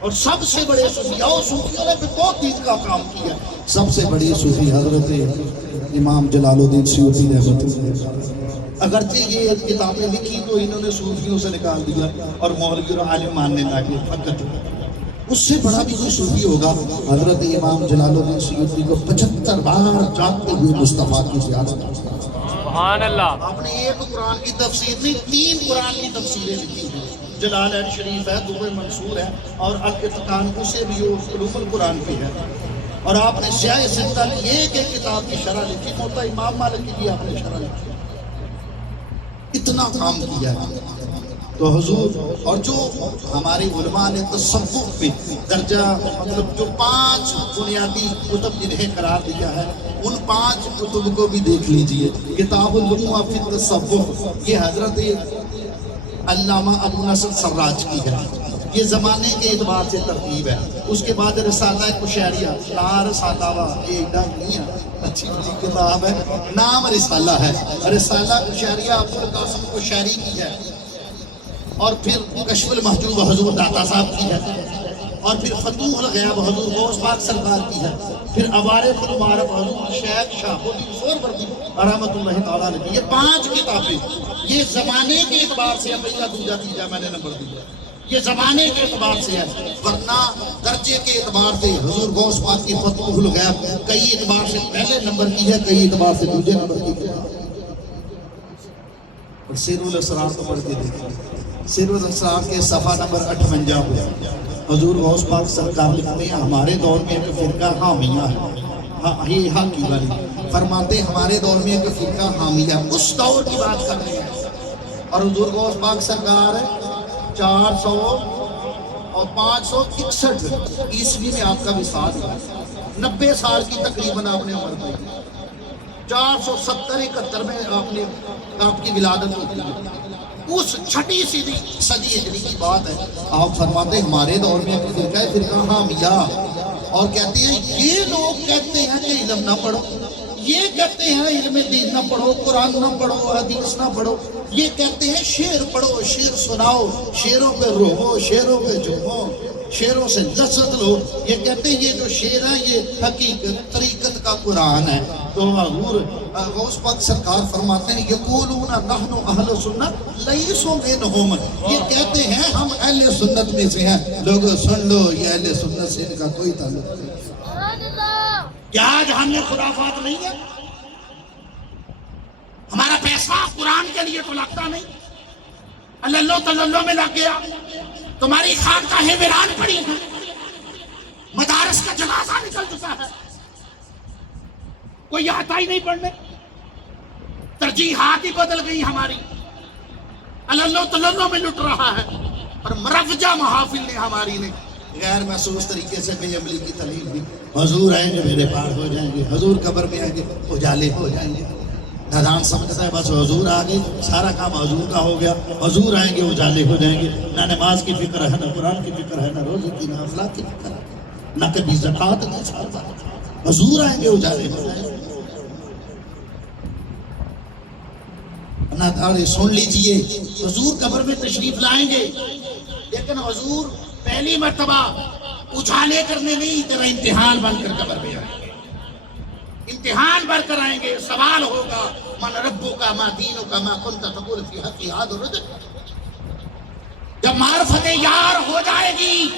اور سب سے بڑے صوفی، اور صوفیوں نے بہت چیز کا کام کیا، سب سے بڑے صوفی حضرت امام جلال الدین سیوطی رحمۃ اللہ، اگرچہ یہ کتابیں لکھی تو انہوں نے صوفیوں سے نکال دیا اور مولوی اور عالم ماننے لگے فقط۔ اس سے بڑا بھی کوئی صوفی ہوگا؟ حضرت امام جلال الدین سیوطی کو 75 بار جاگتے ہوئے مصطفیٰ کی زیارت۔ سبحان اللہ۔ آپ نے ایک قرآن کی تفسیر نہیں، 3 قرآن کی تفسیریں لکھی ہیں۔ جلالین شریف ہے، دور منصور ہے، اور الاتقان اسے بھی علوم القرآن کی ہے، اور آپ نے سیاہ ستہ کی ایک کتاب کی شرح لکھی، موتا امام مالک کی بھی آپ نے شرح لکھی، اتنا کام کیا ہے۔ تو حضور اور جو ہمارے علماء نے تصوف میں درجہ، مطلب جو 5 بنیادی کتب جنہیں قرار دیا ہے، ان 5 کتب کو بھی دیکھ لیجئے۔ کتاب اللموع فی التصوف یہ حضرت علامہ ابو نصر سراج کی ہے، یہ زمانے کے اعتبار سے ترتیب ہے۔ اس کے بعد رسالہ کشیریہ، رسالہ یہ ایڈا نہیں ہے، اچھی کتاب ہے، نام رسالہ ہے، رسالہ کشیریہ ابو القاسم کشیری کی ہے، اور پھر کشف المحجوب حضور داتا صاحب کی ہے، اور پھر فتوح الغیب حضور غوث پاک سرکار کی ہے، پھر عوارض المعارف حضور شیخ شاہ الدین سہروردی رحمۃ اللہ تعالیٰ علیہ۔ یہ 5 کتابیں یہ زمانے کے اعتبار سے، پہلا دوسرا تیسرا میں نے نمبر دیا، یہ زمانے کے اعتبار سے ہے، ورنہ درجے کے اعتبار سے حضور غوث پاک کی فتوح الغیب کئی اعتبار سے پہلے نمبر کی ہے، کئی اعتبار سے دوسرے نمبر کی ہے۔ اور سیر الاسرار کو پڑھ کے دیکھیں، سیر الاسرار کے صفحہ نمبر 58 پہ حضور غوث پاک سرکار لکھتے ہیں ہمارے دور میں ایک فرقہ حامیہ ہے، یہ حق کی باری فرماتے ہمارے دور میں ایک فرقہ حامیہ، اس دور کی بات کر رہے ہیں، اور حضور غوث پاک سرکار 400 اور 561 عیسوی میں آپ کا وصال ہوا، 90 سال کی تقریباً آپ نے عمر کی، 470-71 میں آپ کی ولادت ہوتی ہے، اس چھٹی صدی ہجری کی بات ہے۔ آپ فرماتے ہیں ہمارے دور میں ایک فرقہ ہے، فرقہ حامیہ، اور کہتے ہیں یہ لوگ کہتے ہیں کہ علم نہ پڑھو، یہ کہتے ہیں علم دین نہ پڑھو، قرآن نہ پڑھو، حدیث نہ پڑھو، یہ کہتے ہیں شعر پڑھو، شعر سناؤ، شعروں پہ روو، شعروں پہ جھومو، شعروں سے لذت لو، یہ کہتے ہیں یہ جو شعر ہے یہ حقیقت طریقت کا قرآن ہے۔ تو حضور غوث پاک سرکار فرماتے ہیں یقولون نحن اہل سنت لیسوا منہم، یہ کہتے ہیں ہم اہل سنت میں سے ہیں، لوگوں سن لو یہ اہل سنت سے ان کا کوئی تعلق نہیں۔ کیا آج ہم نے خرافات نہیں ہے؟ ہمارا پیسہ قرآن کے لیے تو لگتا نہیں، اللہ تللو میں لگ گیا، تمہاری خانقاہیں ویران پڑی ہیں، مدارس کا جنازہ نکل چکا ہے، کوئی آتا ہی نہیں پڑھنے، ترجیحات ہی بدل گئی ہماری، اللہ تللو میں لٹ رہا ہے، اور مروجہ محافل نے ہماری نے غیر محسوس طریقے سے بے عملی کی تعلیم دی۔ حضور آئیں گے میرے پاس ہو جائیں گے، حضور قبر میں آئیں گے اجالے ہو جائیں گے، نادان سمجھتا ہے بس حضور آگے سارا کام حضور کا ہو گیا، حضور آئیں گے اجالے ہو جائیں گے، نہ نماز کی فکر ہے، نہ قرآن کی فکر ہے، نہ روزے کی، نہ اخلاق کی فکر ہے، نہ کبھی زکوٰۃ نہیں چھاڑتا، حضور آئیں گے اجالے ہو جائیں گے۔ سن لیجئے حضور قبر میں تشریف لائیں گے، لیکن حضور پہلی مرتبہ اجالے کرنے نہیں، تیرا امتحان بن کر قبر میں آئیں گے، امتحان بھر کر آئیں گے، سوال ہوگا من ربک ما دینک ما کنت تقول فی حق هذا الرجل۔ جب معرفت یار ہو جائے گی،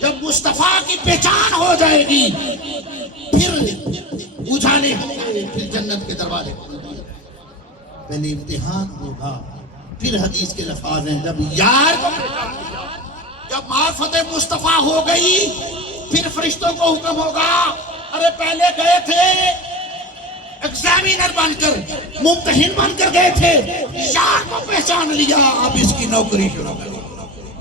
جب مصطفیٰ کی پہچان ہو جائے گی، پھر اجالے ہوں گے، پھر جنت کے دروازے کھلیں گے، پہلے امتحان ہوگا، پھر حدیث کے الفاظ ہیں جب یار کو پہچان لیا، جب معرفت مصطفیٰ ہو گئی، پھر فرشتوں کو حکم ہوگا، ارے پہلے گئے تھے ایگزامینر بن کر، ممتحن بن کر گئے تھے، یار کو پہچان لیا، اب اس کی نوکری شروع کرو،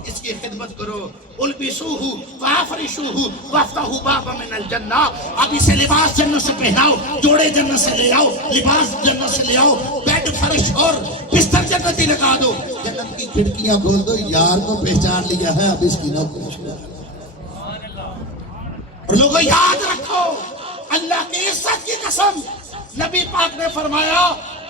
اس کی خدمت کرو، البسوہ وافرشوہ وافتحوا بابا من الجنہ، اب اسے لباس جنت سے پہناؤ، جوڑے جنت سے لے آؤ، لباس جنت سے لے آؤ، بیڈ فرش اور بستر جنتی لگا دو، جنت کی کھڑکیاں کھول دو، یار کو پہچان لیا ہے، اب اس کی نوکری شروع کرو۔ اور لوگوں یاد رکھو، اللہ کی عزت کی قسم، نبی پاک نے فرمایا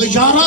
11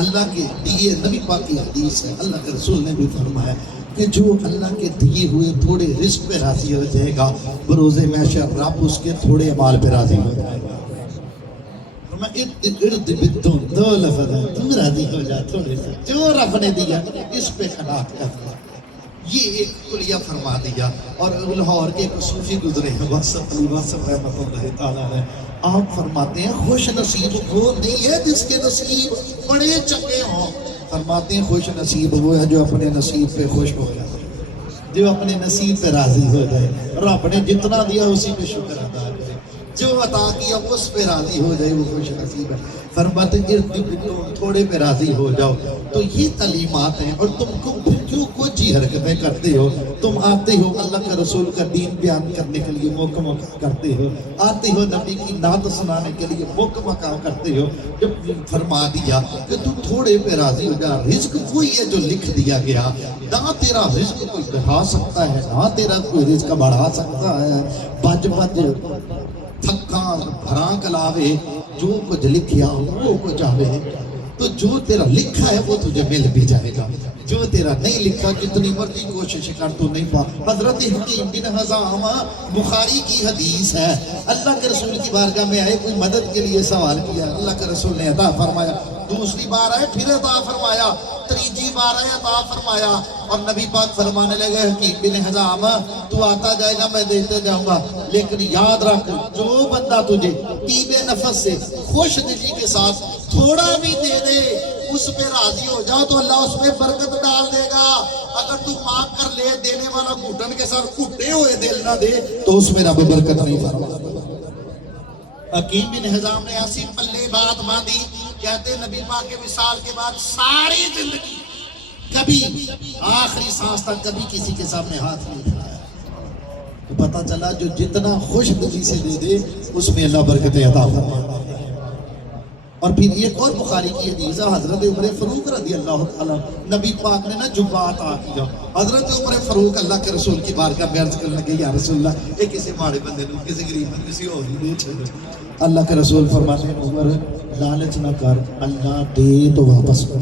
اللہ کے دیے نبی پاک کی حدیث ہے، اللہ کے رسول نے بھی فرمایا کہ جو اللہ کے دیے ہوئے تھوڑے رزق پہ راضی ہو جائے گا بروز محشر رب اس کے تھوڑے مال پہ راضی ہو جائے گا۔ میں ارد بدوں دو لفظ ہیں، تم راضی ہو جا تھوڑے سے، جو رب نے دیا اس پہ خناعت کر دیا۔ یہ ایک کلیہ فرما دیا۔ اور لاہور کے ایک صوفی گزرے ہیں واسف علی واسف رحمۃ اللہ تعالیٰ علیہ، آپ فرماتے ہیں خوش نصیب وہ نہیں ہے جس کے نصیب بڑے چنگے ہوں، فرماتے ہیں خوش نصیب وہ ہے جو اپنے نصیب پہ خوش ہو جائے، جو اپنے نصیب پہ راضی ہو جائے، رب نے جتنا دیا اسی پہ شکر ادا کرے، جو عطا کیا اس پہ راضی ہو جائے وہ خوش نصیب ہے۔ فرماتے ہیں تم تھوڑے پہ راضی ہو جاؤ۔ تو یہ تعلیمات ہیں، اور تم کو کیوں کچھ ہی حرکتیں کرتے ہو؟ تم آتے ہو اللہ کا رسول کا دین بیان کرنے کے لیے موقع کرتے ہو، آتے ہو نبی کی نعت سنانے کے لیے موقع کرتے ہو۔ جب فرما دیا کہ تم تھوڑے پہ راضی ہو جا، رزق وہی ہے جو لکھ دیا گیا، نہ تیرا رزق کوئی بڑھا سکتا ہے نہ تیرا کوئی رزق بڑھا سکتا ہے۔ بج تھکاں بھراں کلاوے، جو کچھ لکھیا وہ کچھ آوے، تو جو تیرا لکھا ہے وہ تجھے مل بھی جائے گا، جو تیرا نہیں لکھا جتنی مرضی کوشش کر تو نہیں پا۔ حضرت حکیم بن حزام بخاری کی حدیث ہے، اللہ کے رسول کی بارگاہ میں آئے، کوئی مدد کے لیے سوال کیا، اللہ کے رسول نے عطا فرمایا، دوسری بار آئے پھر عطا فرمایا، تیسری بار آئے عطا فرمایا، اور نبی پاک فرمانے لگے حکیم بن حزام تو آتا جائے گا میں دیتے جاؤں گا، لیکن یاد رکھ جو بندہ تجھے طیب نفس سے خوش دلی کے ساتھ تھوڑا بھی دے دے اس پہ راضی ہو جاؤ تو اللہ اس پہ برکت ڈال دے گا۔ اگر تو مانگ کر لے دینے والا گھٹن کے ساتھ گھٹے ہوئے دل نہ دے تو اس میں رب برکت نہیں فرماتا۔ حکیم بن حزام نے ایسی پلے بات باندھی، کہتے نبی پاک کے وصال کے بعد ساری زندگی کبھی آخری سانس تک کبھی کسی کے سامنے ہاتھ نہیں اٹھایا۔ تو پتہ چلا جو جتنا خوش دلی سے دے دے اس میں اللہ برکت عطا فرماتا ہے۔ اور پھر ایک اور بخاری کی حدیث ہے، حضرت عمر فاروق رضی اللہ تعالیٰ، نبی پاک نے نا جبہ عطا کیا، حضرت عمر فاروق اللہ کے رسول کی بارگاہ میں عرض کرنے لگے یا رسول اللہ یہ کسی ماڑے بندے نے کسی غریب نے کسی اور نہیں چھوڑے۔ اللہ کے رسول فرماتے ہیں عمر لالچ نہ کر، اللہ دے تو واپس کر۔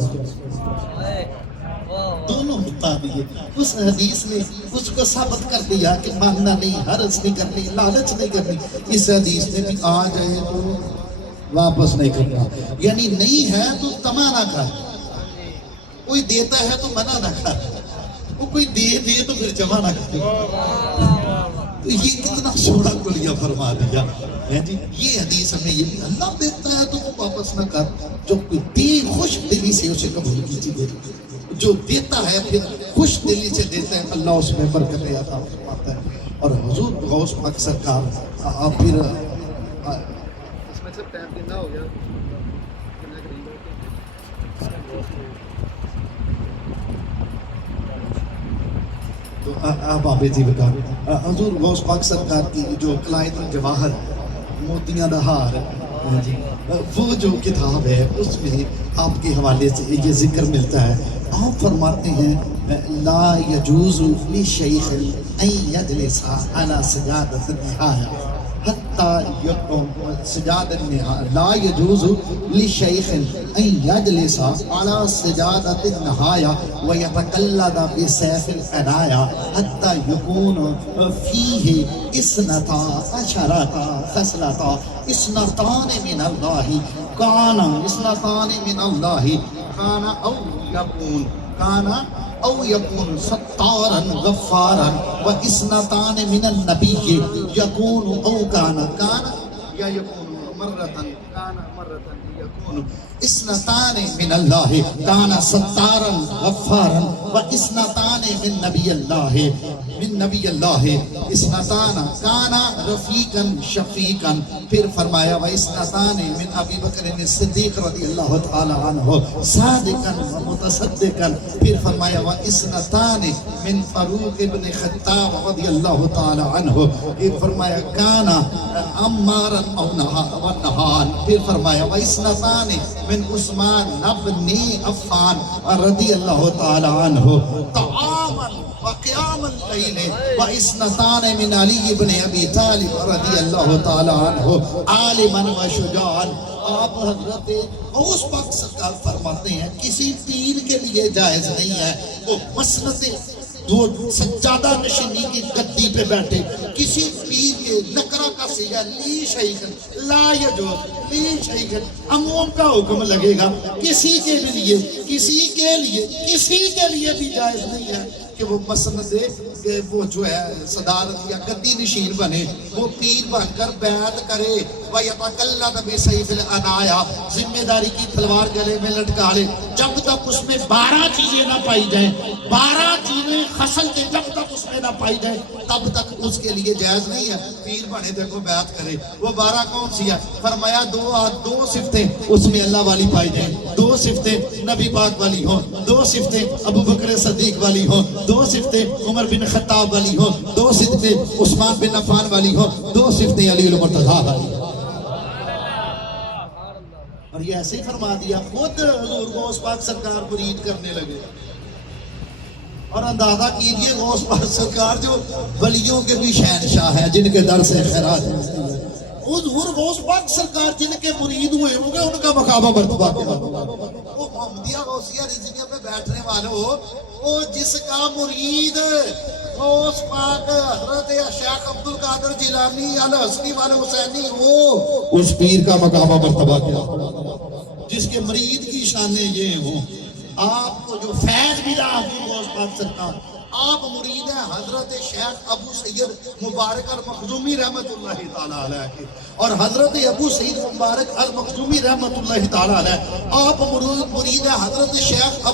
دونوں بتا دیے، اس حدیث نے اس کو ثابت کر دیا کہ مانگنا نہیں، حرص نہیں کرنی، لالچ نہیں کرنی۔ اس حدیث نے بھی آ جائے تو واپس نہیں کرنا، یعنی نہیں ہے تو تما نہ کر، کوئی دیتا ہے تو منع نہ کر، وہ کوئی دے تو پھر جمع نہ کر۔ تو یہ کتنا سوڑا کلیہ فرما دیا ہے جی۔ یہ حدیث ہمیں یہ بھی اللہ دیتا ہے تو وہ واپس نہ کر، جو کوئی دے خوش دلی سے اسے قبول کیجیے، جو دیتا ہے پھر خوش دلی سے دیتا ہے اللہ اس میں برکت عطا فرماتا ہے۔ اور حضور غوث پاک سرکار پھر تو آپ آبے جی بتا حضور غوث پاک سرکار کی جو قلائد الجواہر موتیاں دا ہار، وہ جو کتاب ہے اس میں آپ کے حوالے سے یہ ذکر ملتا ہے، آپ فرماتے ہیں لا یجوز لشیخ ان یجلس علی سجادۃ النہایہ حتی یقوم سجادۃ النہایہ، لا یجوز لشیخ ان یجلس علی سجادۃ النہایہ ویتقلد بسیف العنایہ حتی یکون فیہ اثنتا عشرۃ خصلۃ اثنتان من اللہ کان اثنتان من اللہ کان او یکون ستارا غفارا و اثنتان من النبی یکون او کان یا یکون مرتن کان مرتن یکون اثنتان من اللہ کان ستارا غفارا و اثنتان من نبی اللہ اثنتان کان رفیقا شفیقا، پھر فرمایا و اثنتان من ابی بکر صدیق رضی اللہ تعالی عنہ صادقا و متصدقا، پھر فرمایا و اثنتان من فاروق ابن خطاب رضی اللہ تعالی عنہ، پھر فرمایا کان عمارا او نہان، پھر فرمایا و اثنتان من عثمان ابن عفان رضی اللہ تعالی عنہ طعاما وقیام اللیل و اثنتان من علی بن ابی طالب رضی اللہ تعالی عنہ عالما و شجاعا آپ حضرت غوث پاک سرکار فرماتے ہیں کسی پیر کے لیے جائز نہیں ہے وہ مسند وہ سجادہ نشینی کی گدی پہ بیٹھے. کسی پیر کے نکرہ کا سیغہ لی شیخن لا یجوز لی شیخن عموم کا حکم لگے گا. کسی کے لیے بھی جائز نہیں ہے کہ وہ مسند کہ وہ جو ہے صدارت یا گدی نشین بنے, وہ پیر بن کر بیعت کرے وَيَتَقَلَّدَ بِسَيْفِ الْعَنَايَا, ذمہ داری کی تلوار گلے میں لٹکا لے جب تک اس میں 12 چیزیں نہ پائی جائیں, 12 چیزیں خصل کے جب تک اس میں نہ پائی جائیں تب تک اس کے لیے جائز نہیں ہے پیر بنے دیکھو بیعت کرے. وہ 12 کون سی ہے؟ فرمایا دو صفتیں اس میں اللہ والی پائی جائیں, 2 صفتیں نبی پاک والی ہوں, 2 صفتیں ابو بکر صدیق والی ہوں, 2 صفتیں عمر بن خطاب والی ہوں, 2 صفتیں عثمان بن عفان والی ہوں, 2 صفتیں علی المرتضیٰ والی. اور یہ ایسے ہی فرما دیا, خود حضور غوث پاک سرکار مرید کرنے لگے. اور اندازہ کیجئے غوث پاک سرکار جو ولیوں کے بھی شہنشاہ ہے, جن کے در سے خیرات ہے, حضور غوث پاک سرکار جن کے مرید ہوئے ہوں گے ان کا مقامہ مرتبہ کیا. وہ محمدیہ غوثیہ رضویہ پہ بیٹھنے والوں, وہ جس کا مرید غوث پاک حضرت شیخ عبدالقادر جیلانی الحسنی والے حسینی ہو, اس پیر کا مقامہ مرتبہ کیا جس کے مرید کی شانیں یہ ہوں. آپ کو جو فیض ملا حضور غوث پاک سرکار, آپ مرید ہیں حضرت شیخ ابو سید مبارک المخزومی رحمت اللہ تعالیٰ علیہ کے, اور حضرت ابو سید مبارک المخزومی رحمت اللہ تعالیٰ علیہ. آپ مرید ہیں حضرت شیخ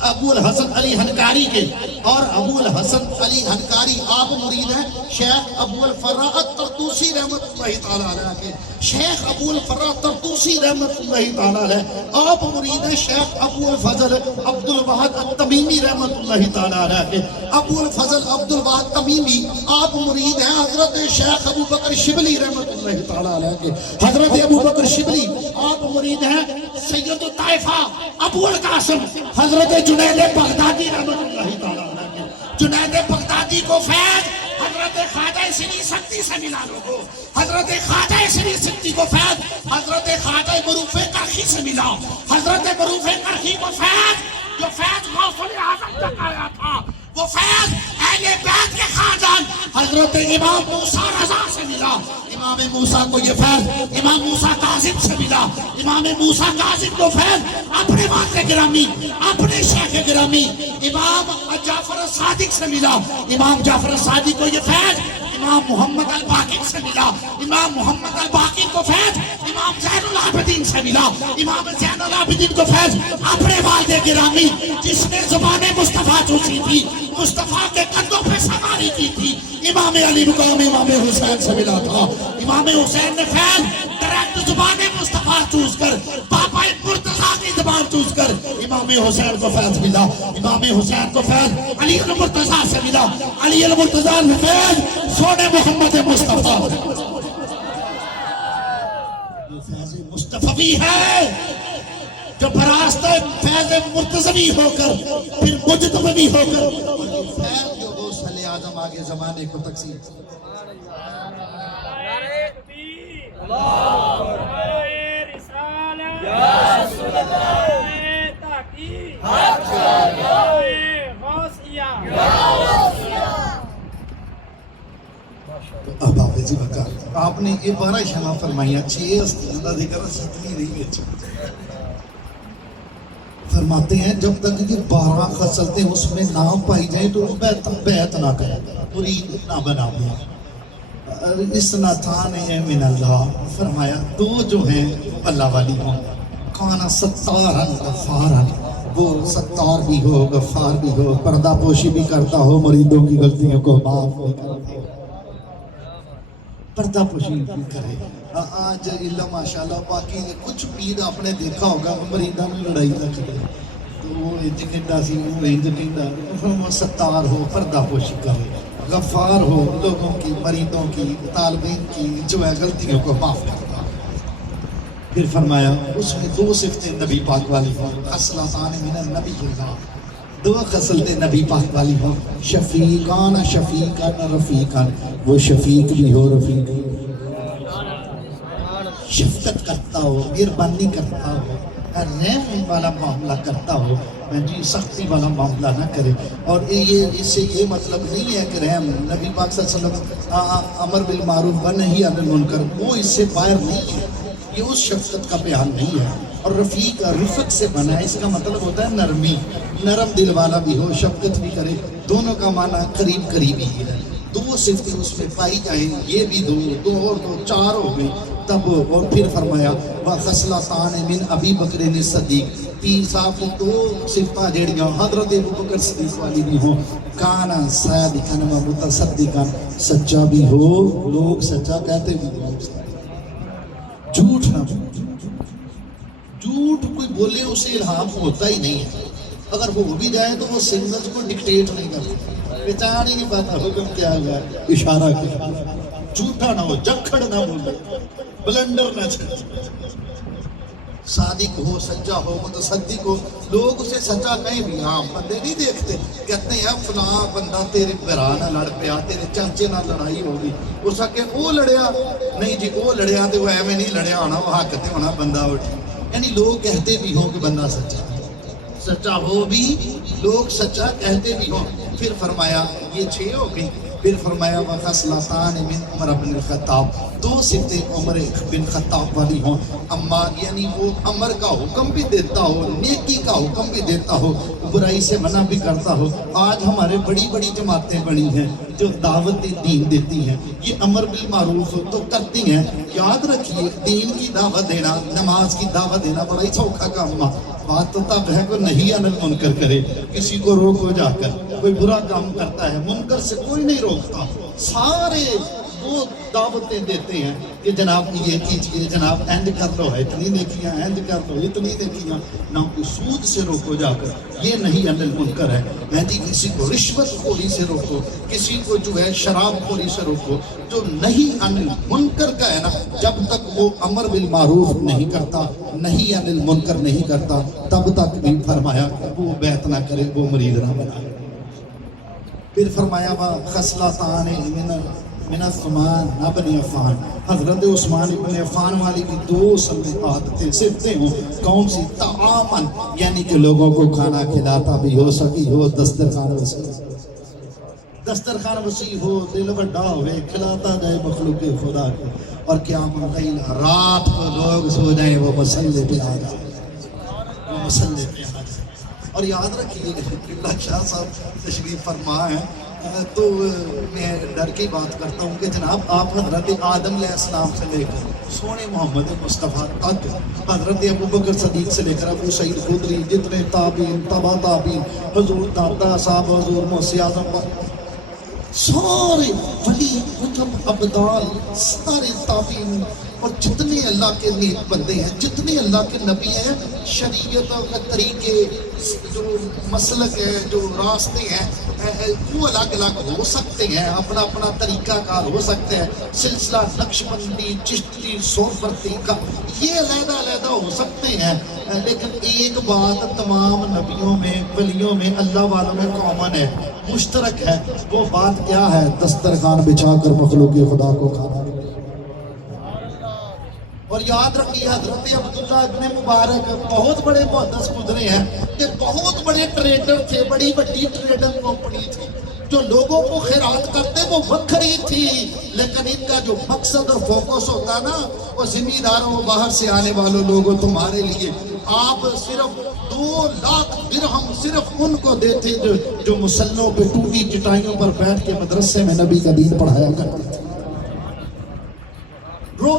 ابو الحسن علی ہنکاری کے, اور ابو الحسن علی ہنکاری آپ مرید ہیں شیخ ابو الفرا الطرطوسی رحمت اللہ تعالیٰ علیہ کے. شیخ ابو الفرا الطرطوسی رحمت اللہ تعالیٰ علیہ آپ مرید ہیں شیخ ابو الفضل عبد الواحد التمیمی رحمت اللہ تعالیٰ علیہ کے. ابو الفضل عبد الواحد تمیمی آپ مرید ہیں حضرت شیخ ابو بکر شبلی رحمت اللہ تعالیٰ علیہ کے. حضرت ابو بکر شبلی آپ مرید ہیں سید الطائفہ ابو القاسم حضرت جنید بغدادی رحمت اللہ تعالیٰ علیہ کے. جنید بغدادی کو فیض حضرت خواجہ سری سکتی سے ملا لوگو, حضرت خواجہ سری سکتی کو فیض حضرت خواجہ مروف کرخی سے ملا. حضرت مروف کرخی کو فیض جو فیض غوث اعظم تک آیا تھا, وہ فیض اہل بیت کے خاندان حضرت امام موسیٰ رضا سے ملا. امام موسیٰ کو یہ فیض امام موسیٰ کاظم سے ملا. امام موسیٰ کاظم کو فیض اپنے والد گرامی اپنے شیخ گرامی امام جعفر صادق سے ملا. امام جعفر صادق کو یہ فیض امام محمد الباقر سے ملا. امام محمد الباقر کو فیض امام زین العابدین سے ملا. امام زین العابدین کو فیض اپنے والد گرامی جس نے زبان مصطفیٰ چوسی تھی, مصطفیٰ کے کندھوں پہ سواری کی تھی, امام علی مقام امام حسین سے ملا تھا. امام حسین نے فیض ڈائریکٹ زبان مصطفیٰ چوز کر پاپا مرتضیٰ کی زبان چوز کر امام حسین کو فیض ملا. امام حسین کو فیض علی المرتضیٰ سے ملا. علی المرتضیٰ نے فیض سونے محمد مصطفیٰ. یہ فیض مصطفی ہے جو براستہ فیض مرتضوی ہو کر پھر مجتبی ہو کر فیض جو غوث اعظم آگے زمانے کو تقسیم. اب آپ جی بکا آپ نے یہ 12 شمع فرمائیاں 6 استعدادہ ذکر 7 نہیں بیچ فرماتے ہیں جب تک یہ 12 خصلتیں اس میں نہ پائی جائیں تو بیعت نہ کریں, مرید نہ بناؤ. اسنتان من اللہ فرمایا 2 جو ہیں اللہ والی ہوں. کانا ستارن غفارن, وہ ستار بھی ہو غفار بھی ہو, پردہ پوشی بھی کرتا ہو, مریدوں کی غلطیوں کو معاف بھی کرتا ہو, پردہ پوشی بھی کرے. آج علم ماشاءاللہ باقی کچھ پیر آپ نے دیکھا ہوگا مریدہ میں لڑائی رکھ دے تو وہ انج کہندا سی وہ انج کہندا. ستار ہو, پردہ پوشی کرے, غفار ہو, لوگوں کی مریدوں کی طالبین کی جو ہے غلطیوں کو معاف کرتا. پھر فرمایا اس میں 2 صفتیں نبی پاک والی ہوں. خصلتان من النبی اللہ, 2 خصلتیں نبی پاک والی ہوں. شفیقان شفیقان رفیقان, وہ شفیق بھی ہو رفیق بھی. شفقت کرتا ہو، مہربانی کرتا ہو، رحم والا معاملہ کرتا ہو، جی سختی والا معاملہ نہ کرے۔ اور یہ اس سے یہ مطلب نہیں ہے کہ رحم نبی پاک صلی اللہ علیہ وسلم امر بالمعروف و نہی عن المنکر، وہ اس سے باہر نہیں ہے، یہ اس شفقت کا بیان نہیں ہے۔ اور رفیق رفق سے بنا ہے، اس کا مطلب ہوتا ہے نرمی، نرم دل والا بھی ہو، شفقت بھی کرے، دونوں کا معنی قریب قریب ہی ہے۔ دو صفتیں اس میں پائی جائیں، یہ بھی دو اور دو چار ہو گئی تب۔ اور پھر فرمایا وَخَصْلَتَانِ مِنْ أَبِي بَكْرٍ الصَّدِيقِ، تین صاحب دو صفتہ جیڑیاں حضرت ابو بکر صدیق والی بھی ہوں، کانا صادقاً و متصدقاً، سچا بھی ہو، لوگ سچا کہتے بھی ہو، جھوٹ نہ بولے، جھوٹ کوئی بولے اسے الہام ہوتا ہی نہیں ہے، اگر ہو بھی جائے تو وہ سگنلز کو ڈکٹیٹ نہیں کرتا، پہچان ہی نہیں پاتا حکم کیا ہے، اشارہ کیا، جھوٹا نہ ہو، جکھڑ نہ بولے، بلنڈر نہ چھڑے، صادق ہو، سچا ہو، متصدق ہو، لوگ اسے سچا کہیں بھی، عام بندے نہیں دیکھتے، کہتے ہیں فلاں بندہ تیرے برا نہ لڑ پیا، تیرے چاچے نہ لڑائی ہوگی، اس کے او لڑیا، نہیں جی او لڑیا تو وہ ایویں نہیں لڑیا ہونا، وہ حق تے ہونا بندہ اٹھ، یعنی لوگ کہتے بھی ہوں کہ بندہ سچا ہو بھی، لوگ سچا کہتے بھی ہوں۔ پھر فرمایا یہ 6 ہو گئی، پھر فرمایا وَخَصْلَتَانِ مِنْ عُمَرَ بن الخطاب، دو صفتیں عمر بن خطاب والی ہوں، اما یعنی وہ امر کا حکم بھی دیتا ہو، نیکی کا حکم بھی دیتا ہو، برائی سے منع بھی کرتا ہو۔ آج ہمارے بڑی بڑی جماعتیں بڑی ہیں جو دعوت دین دیتی ہیں، یہ امر بالمعروف تو کرتی ہیں، یاد رکھیے دین کی دعوت دینا، نماز کی دعوت دینا بڑا ہی سوکھا کام ہے، بات تو تب ہے کہ نہیں عن المنکر کرے، کسی کو روکو جا کر، کوئی برا کام کرتا ہے منکر سے کوئی نہیں روکتا، سارے وہ دعوتیں دیتے ہیں کہ جناب یہ کیجئے، جناب اینڈ کر لو، اتنی نیکیاں اینڈ کر لو، اتنی نیکیاں، نہ کوئی سود سے روکو جا کر، یہ نہیں عن المنکر ہے، جی کسی کو رشوت خوری سے روکو، کسی کو جو ہے شراب خوری سے روکو، جو نہیں عن المنکر کا ہے نا، جب تک وہ امر بالمعروف نہیں کرتا، نہیں عن المنکر نہیں کرتا، تب تک بھی فرمایا وہ بیعت نہ کرے، وہ مرید نہ بنائے۔ پھر فرمایا وَخَصْلَتَانِ مِنَ عثمان ابن عفان، حضرت عثمان ابن عفان والی کی دو عادتیں صفتیں ہوں، کون سی؟ تعامن، یعنی کہ لوگوں کو کھانا کھلاتا بھی ہو، سکی ہو، دسترخوان وسیع ہو، دل بڑا ہوئے، کھلاتا جائے مخلوق خدا کو، اور قیام اللیل، رات کو لوگ سو جائیں وہ مسلے پہ آ جائیں، وہ مسلے پہ آ جائیں۔ اور یاد رکھیے اللہ شاہ صاحب تشریف فرما ہے، تو میں ڈر کی بات کرتا ہوں کہ جناب آپ حضرت آدم علیہ السلام سے لے کر سونے محمد مصطفیٰ تک، حضرت ابو بکر صدیق سے لے کر ابو سعید خدری، جتنے تابعین، تبا تابعین، حضور دادا صاحب، حضور موسی اعظم، سارے ولی کتب ابدال، سارے تابعین اور جتنے اللہ کے نیک بندے ہیں، جتنے اللہ کے نبی ہیں، شریعت کے طریقے، جو مسلک ہے، جو راستے ہیں، وہ الگ الگ ہو سکتے ہیں، اپنا اپنا طریقہ کار ہو سکتے ہیں، سلسلہ نقشبندی، چشتی، سوفرتی کا یہ علیحدہ علیحدہ ہو سکتے ہیں، لیکن ایک بات تمام نبیوں میں، ولیوں میں، اللہ والوں میں کامن ہے، مشترک ہے، وہ بات کیا ہے؟ دسترخوان بچھا کر مخلوق خدا کو کھانا۔ اور یاد رکھیے حضرت عبداللہ ابن مبارک بہت بڑے محدث گزرے ہیں کہ بہت بڑے ٹریڈر تھے، بڑی بڑی ٹریڈر کمپنی تھی، جو لوگوں کو خیرات کرتے وہ وکھری تھی، لیکن ان کا جو مقصد اور فوکس ہوتا نا، وہ زمینداروں، باہر سے آنے والوں لوگوں، تمہارے لیے آپ صرف 2 لاکھ درہم صرف ان کو دیتے جو مسلوں پہ ٹوٹی چٹائیوں پر بیٹھ کے مدرسے میں نبی کا دین پڑھایا کرتے تھے،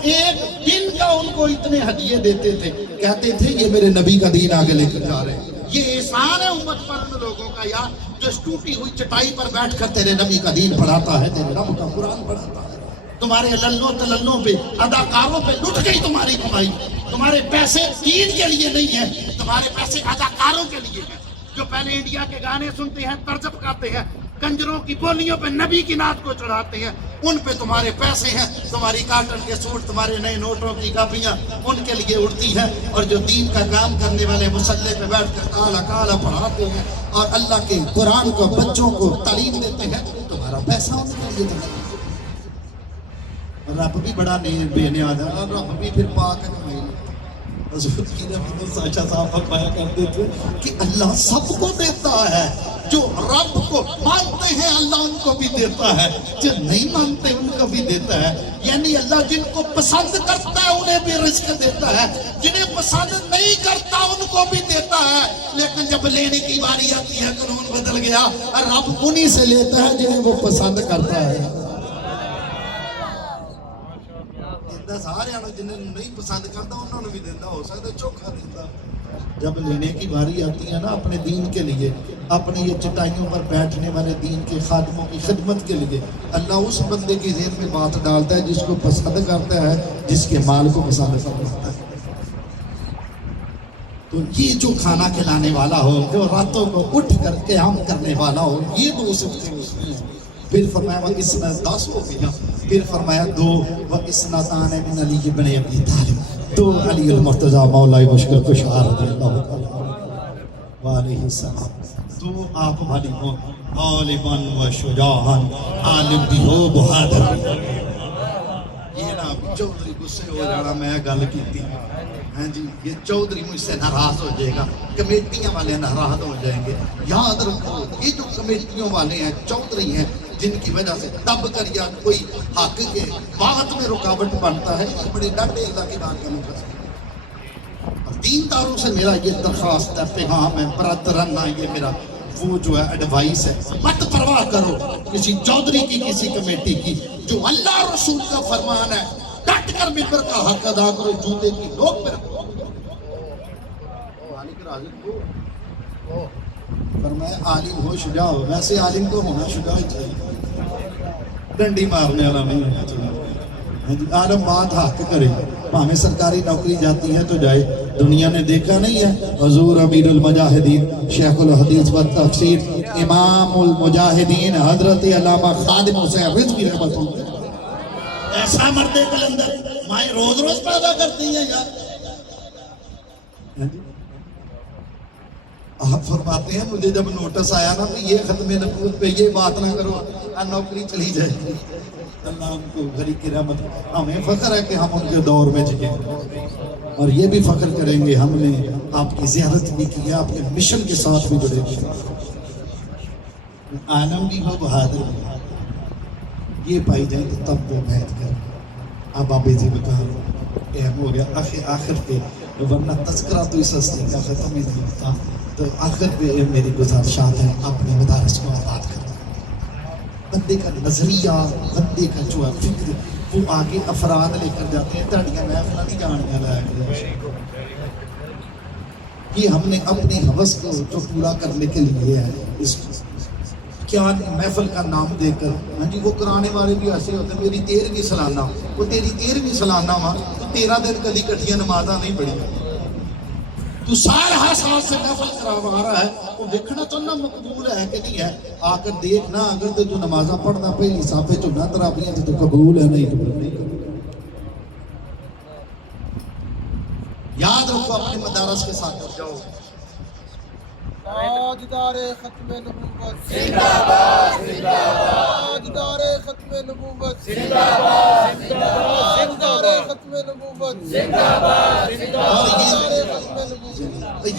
ایک دن کا ان کو اتنے ہدیے دیتے تھے، کہتے تھے یہ میرے نبی کا دین آگے لے کر جا رہے ہیں، یہ احسان ہے امت پر ان لوگوں کا، یا جو ٹوٹی ہوئی چٹائی پر بیٹھ کر تیرے نبی کا دین پڑھاتا ہے، تیرے رب کا قرآن پڑھاتا ہے، تمہارے للوں تللوں پہ، اداکاروں پہ لٹ گئی تمہاری کمائی، تمہارے پیسے دین کے لیے نہیں ہیں، تمہارے پیسے اداکاروں کے لیے ہیں، جو پہلے انڈیا کے گانے سنتے ہیں، ترجم کرتے ہیں، کنجروں کی بولیوں پہ نبی کی نعت کو چڑھاتے ہیں، ان پہ تمہارے پیسے ہیں، تمہاری کاٹن کے سوٹ، تمہارے نئے نوٹوں کی کاپیاں ان کے لیے اڑتی ہیں، اور جو دین کا کام کرنے والے مسلح پہ بیٹھ کر کالا کالا پڑھاتے ہیں اور اللہ کے قرآن کو بچوں کو تعلیم دیتے ہیں، تمہارا پیسہ ان کے لیے نہیں۔ رب بھی بڑا بے نیاز ہے، رب بھی پھر پاک ہے۔ حضور کی نبی ساشا صاحب فرمایا کرتے تھے کہ اللہ سب کو دیتا ہے، جو رب کو مانتے ہیں اللہ ان کو بھی دیتا ہے، جو نہیں مانتے ان کو بھی دیتا ہے۔ یعنی اللہ جن کو پسند کرتا ہے انہیں بھی رزق دیتا ہے، جنہیں پسند نہیں کرتا ان کو بھی دیتا ہے، لیکن جب لینے کی باری آتی ہے قانون بدل گیا، رب انہی سے لیتا ہے جنہیں وہ پسند کرتا ہے۔ سارے جنہیں نہیں پسند کرتا انہوں نے بھی دیتا، ہو سکتا چوکھا دیتا۔ جب لینے کی باری آتی ہے نا اپنے دین کے لیے، اپنے یہ چٹائیوں پر بیٹھنے والے دین کے خادموں کی خدمت کے لیے، اللہ اس بندے کی ذہن میں بات ڈالتا ہے جس کو پسند کرتا ہے، جس کے مال کو پسند کرتا ہے۔ تو یہ جو کھانا کھلانے والا ہو، جو راتوں کو اٹھ کر قیام کرنے والا ہو، یہ دو صفتیں اس میں ہیں۔ پھر فرمایا وہ اس میں 10 ہو گیا، پھر فرمایا 2 وَإِسْنَتَانِ مِنْ عَلِيِّ بْنِ أَبِي طَالِبٍ، 2 علی المرتضیٰ مولا مشکل کشا رضی اللہ علیہ السلام، 2 آپ بھالی ہو، غالباً و شجاعاً، عالم بھی ہو بہادر بھی ہو۔ یہ نا چودھری غصے ہو جانا میں گل کیتی، ہاں جی یہ چودھری مجھ سے ناراض ہو جائے گا، کمیٹیاں والے ناراض ہو جائیں گے۔ یاد رکھو یہ جو کمیٹیوں والے ہیں، چودھری ہیں، جن کی وجہ سے دب کر یا کوئی حق کے بات میں رکاوٹ بنتا ہے، یہ بڑے ڈاٹے اللہ کی بات کا مقصد۔ اور دینداروں سے میرا یہ درخواست ہے، پیغام ہے، برادرانہ یہ میرا وہ جو ہے ایڈوائس ہے، مت پرواہ کرو کسی چودھری کی، کسی کمیٹی کی، جو اللہ رسول کا فرمان ہے، ڈٹ کر ممبر کا حق ادا کرو، جوتے کی لوگ پر رکھو۔ فرمایا عالم ہو شجاع ہو، ویسے عالم کو ہونا شجاع ہی چاہیے، ڈنڈی مارنے والا نہیں ہونا چاہیے۔ عالم بات حق کرے، ہمیں سرکاری نوکری جاتی ہے تو جائے۔ دنیا نے دیکھا نہیں ہے حضور امیر المجاہدین شیخ الحدیث و تفسیر امام المجاہدین حضرت علامہ خادم حسین رضوی رحمۃ اللہ، ایسا مرد کلندر مائیں روز روز پیدا کرتی ہیں یار۔ آپ فرماتے ہیں مجھے جب نوٹس آیا نا کہ یہ ختم نبوت پہ یہ بات نہ کرو، نوکری چلی جائے گی۔ اللہ ان کو گھری کی رحمت، ہمیں فخر ہے کہ ہم ان کے دور میں جگے، اور یہ بھی فخر کریں گے ہم نے آپ کی زیارت بھی کی ہے، آپ کے مشن کے ساتھ بھی جڑے گی۔ عالم بھی ہو بہادر بھی ہو، یہ پائی جائے تو تب وہ بیعت کر۔ اب آپ جی بتا ٹائم ہو گیا آخر پہ، ورنہ تذکرہ تو اس ہستی کا ختم ہی نہیں ہوتا۔ تو آخر پہ میری گزارشات ہے اپنے مدارس کو آباد کرنا، بندے کا نظریہ، بندے کا جو ہے فکر، وہ آگے افراد لے کر جاتے ہیں۔ تاڑیاں محفلہ نہیں جانیاں لائے، یہ ہم نے اپنی حوث کو جو پورا کرنے کے لیے ہے، اس کیا محفل کا نام دے کر، ہاں جی وہ کرانے والے بھی ایسے ہوتے ہیں، میری 13ویں سالانہ، وہ تیری 13ویں سالانہ ماں تو 13 دن کدی کٹھیاں نمازاں نہیں پڑھی، تو سارا سال سے محفل کروا رہا ہے، وہ دیکھنا تو نہ مقبول ہے کہ نہیں ہے، آ کر دیکھنا اگر تو نمازاں پڑھنا پہلی صافے چ نہ ترابیاں تو قبول ہے نہیں۔ یاد رکھو اپنے مدارس کے ساتھ جاؤ۔ تاجدار ختم نبوت زندہ باد، زندہ باد، تاجدار ختم نبوت زندہ باد، زندہ باد، تاجدار ختم نبوت زندہ باد، زندہ باد۔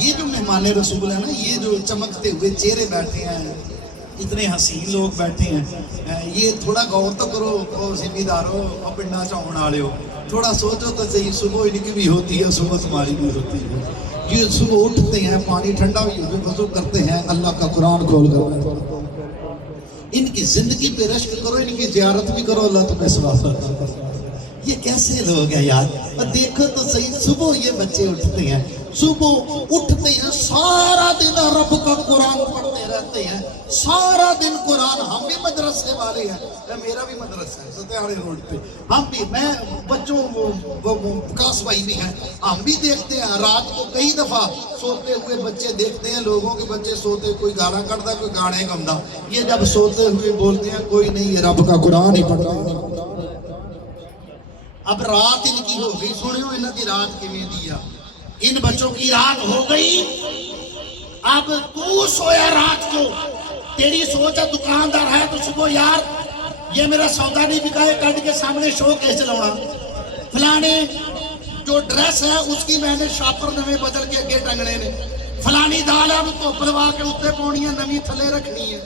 یہ جو مہمان رسول ہے نا، یہ جو چمکتے ہوئے چہرے بیٹھے ہیں، اتنے حسین لوگ بیٹھے ہیں، یہ تھوڑا غور تو کرو ذمہ دارو، پنڈا چاؤن والے ہو، تھوڑا سوچو تو صحیح، صبح ان کی بھی ہوتی ہے، صبح تمہاری بھی ہوتی ہے۔ یہ صبح اٹھتے ہیں، پانی ٹھنڈا بھی ہوئے وضو کرتے ہیں، اللہ کا قرآن کھول کر ان کی زندگی پہ رشک کرو، ان کی زیارت بھی کرو، اللہ تمہیں ثواب عطا۔ یہ کیسے لوگ ہیں یار؟ اور دیکھو تو صحیح، صبح یہ بچے اٹھتے ہیں، صبح اٹھتے ہیں، سارا دن رب کا قرآن پڑھتے رہتے ہیں، سارا دن قرآن۔ ہم بھی مدرسے والے ہیں، میرا بھی مدرسہ ہے ستیاڑے روڈ پہ، ہم بھی، میں بچوں وکاس بھائی بھی ہیں، ہم بھی دیکھتے ہیں رات کو کئی دفعہ سوتے ہوئے بچے دیکھتے ہیں، لوگوں کے بچے سوتے، کوئی گانا کرتا کوئی گانے گاتا، یہ جب سوتے ہوئے بولتے ہیں کوئی نہیں، یہ رب کا قرآن ہی پڑھ رہا ہے۔ اب رات ان کی ہو گئی، سنو انہوں کی رات کیویں دیا، ان بچوں کی رات ہو گئی، اب تو سویا رات کو، تیری سوچ ہے دکاندار ہے تو صبح یار یہ میرا سودا نہیں بکا ہے کٹ کے سامنے شو کیس چلاؤنا فلانے جو ڈریس ہے اس کی میں نے شاپر نویں بدل کے اگے ٹنگنے نے فلانی دال ہے انہوں تو پلوا کے اتنے پونی ہے نویں تھلے رکھنی ہے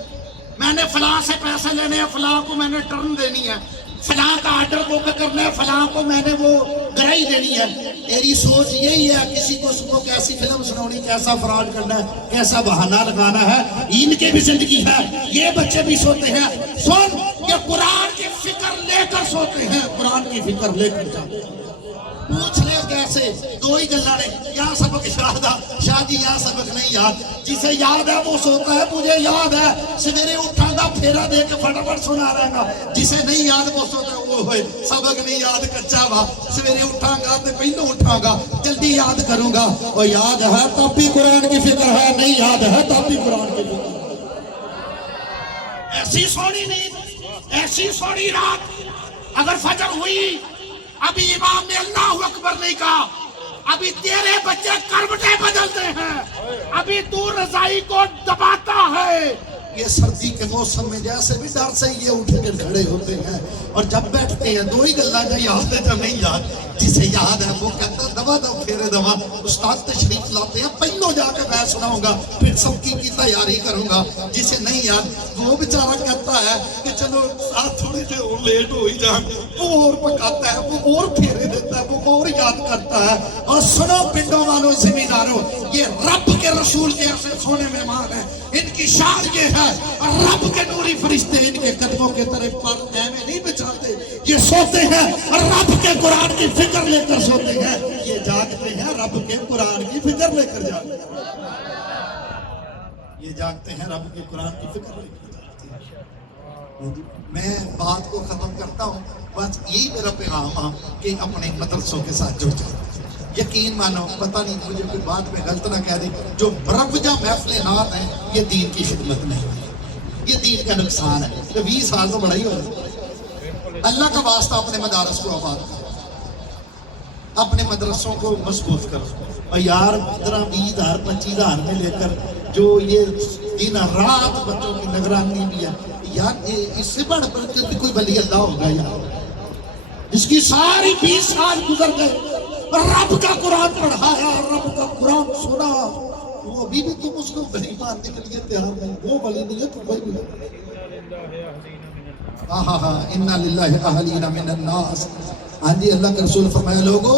میں نے فلاں سے پیسے لینے ہیں فلاں کو میں نے ٹرن دینی ہے فلاں کا آرڈر بک کرنا ہے فلاں کو میں نے وہ گرائی دینی ہے تیری سوچ یہی ہے کسی کو صبح کیسی فلم سنانی کیسا فراڈ کرنا ہے کیسا بہانہ لگانا ہے ان کے بھی زندگی ہے یہ بچے بھی سوتے ہیں سن یہ قرآن کی فکر لے کر سوتے ہیں قرآن کی فکر لے کر جاتے ہیں پوچھ لے کیسے دو ہی گلہ نے یا سبق یاد ہے شاہ جی یا سبق نہیں یاد جسے یاد ہے وہ سوتا ہے مجھے یاد ہے سویرے اٹھا گا پھیرا دے کے فٹافٹ سنا رہے گا جسے نہیں یاد وہ سوتا ہے وہ ہوئے سبق نہیں یاد کچا وا سویرے اٹھا گا تو پہلو اٹھا گا جلدی یاد کروں گا اور یاد ہے تب بھی قرآن کی فکر ہے نہیں یاد ہے تب بھی قرآن کی فکر ایسی سونی نیند ایسی سونی رات اگر فجر ہوئی ابھی امام نے اللہ اکبر نہیں کہا ابھی تیرے بچے کروٹیں بدلتے ہیں ابھی تو رضائی کو دباتا ہے یہ سردی کے موسم میں جیسے بھی ڈر سے یہ اٹھ کے کھڑے ہوتے ہیں اور جب بیٹھتے ہیں دو ہی گلہ کا یاد ہے جب نہیں یاد جسے یاد ہے وہ کہتا دوا دو پھیرے دوا استاد تشریف لاتے ہیں پہلو جا کے میں سناؤں گا پھر سب کی تیاری کروں گا جسے نہیں یاد وہ بیچارہ کہتا ہے کہ چلو ساتھ تھوڑے سے اور لیٹ ہو ہی جائیں وہ اور پکاتا ہے وہ اور پھیرے دیتا ہے وہ اور یاد کرتا ہے اور سنو پنڈوں والوں زمینداروں یہ رب کے رسول کے ایسے سونے مہمان ہیں ان کی شان یہ ہے اور رب کے نوری فرشتے ان کے قدموں کے طرف پر ایویں نہیں بچاتے یہ سوتے ہیں اور رب کے قرآن کی فکر لے کر سوتے ہیں یہ جاگتے ہیں رب کے قرآن کی فکر لے کر جاگتے ہیں یہ جاگتے ہیں رب کے قرآن کی فکر لے کر جاگتے ہیں میں بات کو ختم کرتا ہوں بس یہی میرا پیغام ہے کہ اپنے مدرسوں کے ساتھ جڑ جاؤ یقین مانو پتہ نہیں مجھے کوئی بات میں غلط نہ کہہ دے جو برفجہ محفل نعت ہیں یہ دین کی خدمت نہیں یہ دین کا نقصان ہے 20 سال تو بڑا ہی ہو رہا اللہ کا واسطہ اپنے مدارس کو آباد کرو اپنے مدرسوں کو مضبوط کرو اور یار 15-20 ہزار 25 ہزار میں لے کر جو یہ دن رات بچوں کی نگرانی بھی ہے یار اس سے بڑھ کر کوئی ولی اللہ ہوگا یار جس کی ساری 20 سال گزر گئے رب کا قرآن پڑھایا رب کا قرآن سنا وہ ابھی بھی تم اس کو ولی ماننے کے لیے تیار نہیں وہ ولی نہیں ہے تم ولی اِنَّا لِلَّهِ أَهْلِينَ مِنَ النَّاسِ ہاں جی اللہ کے رسول فرمایا لوگو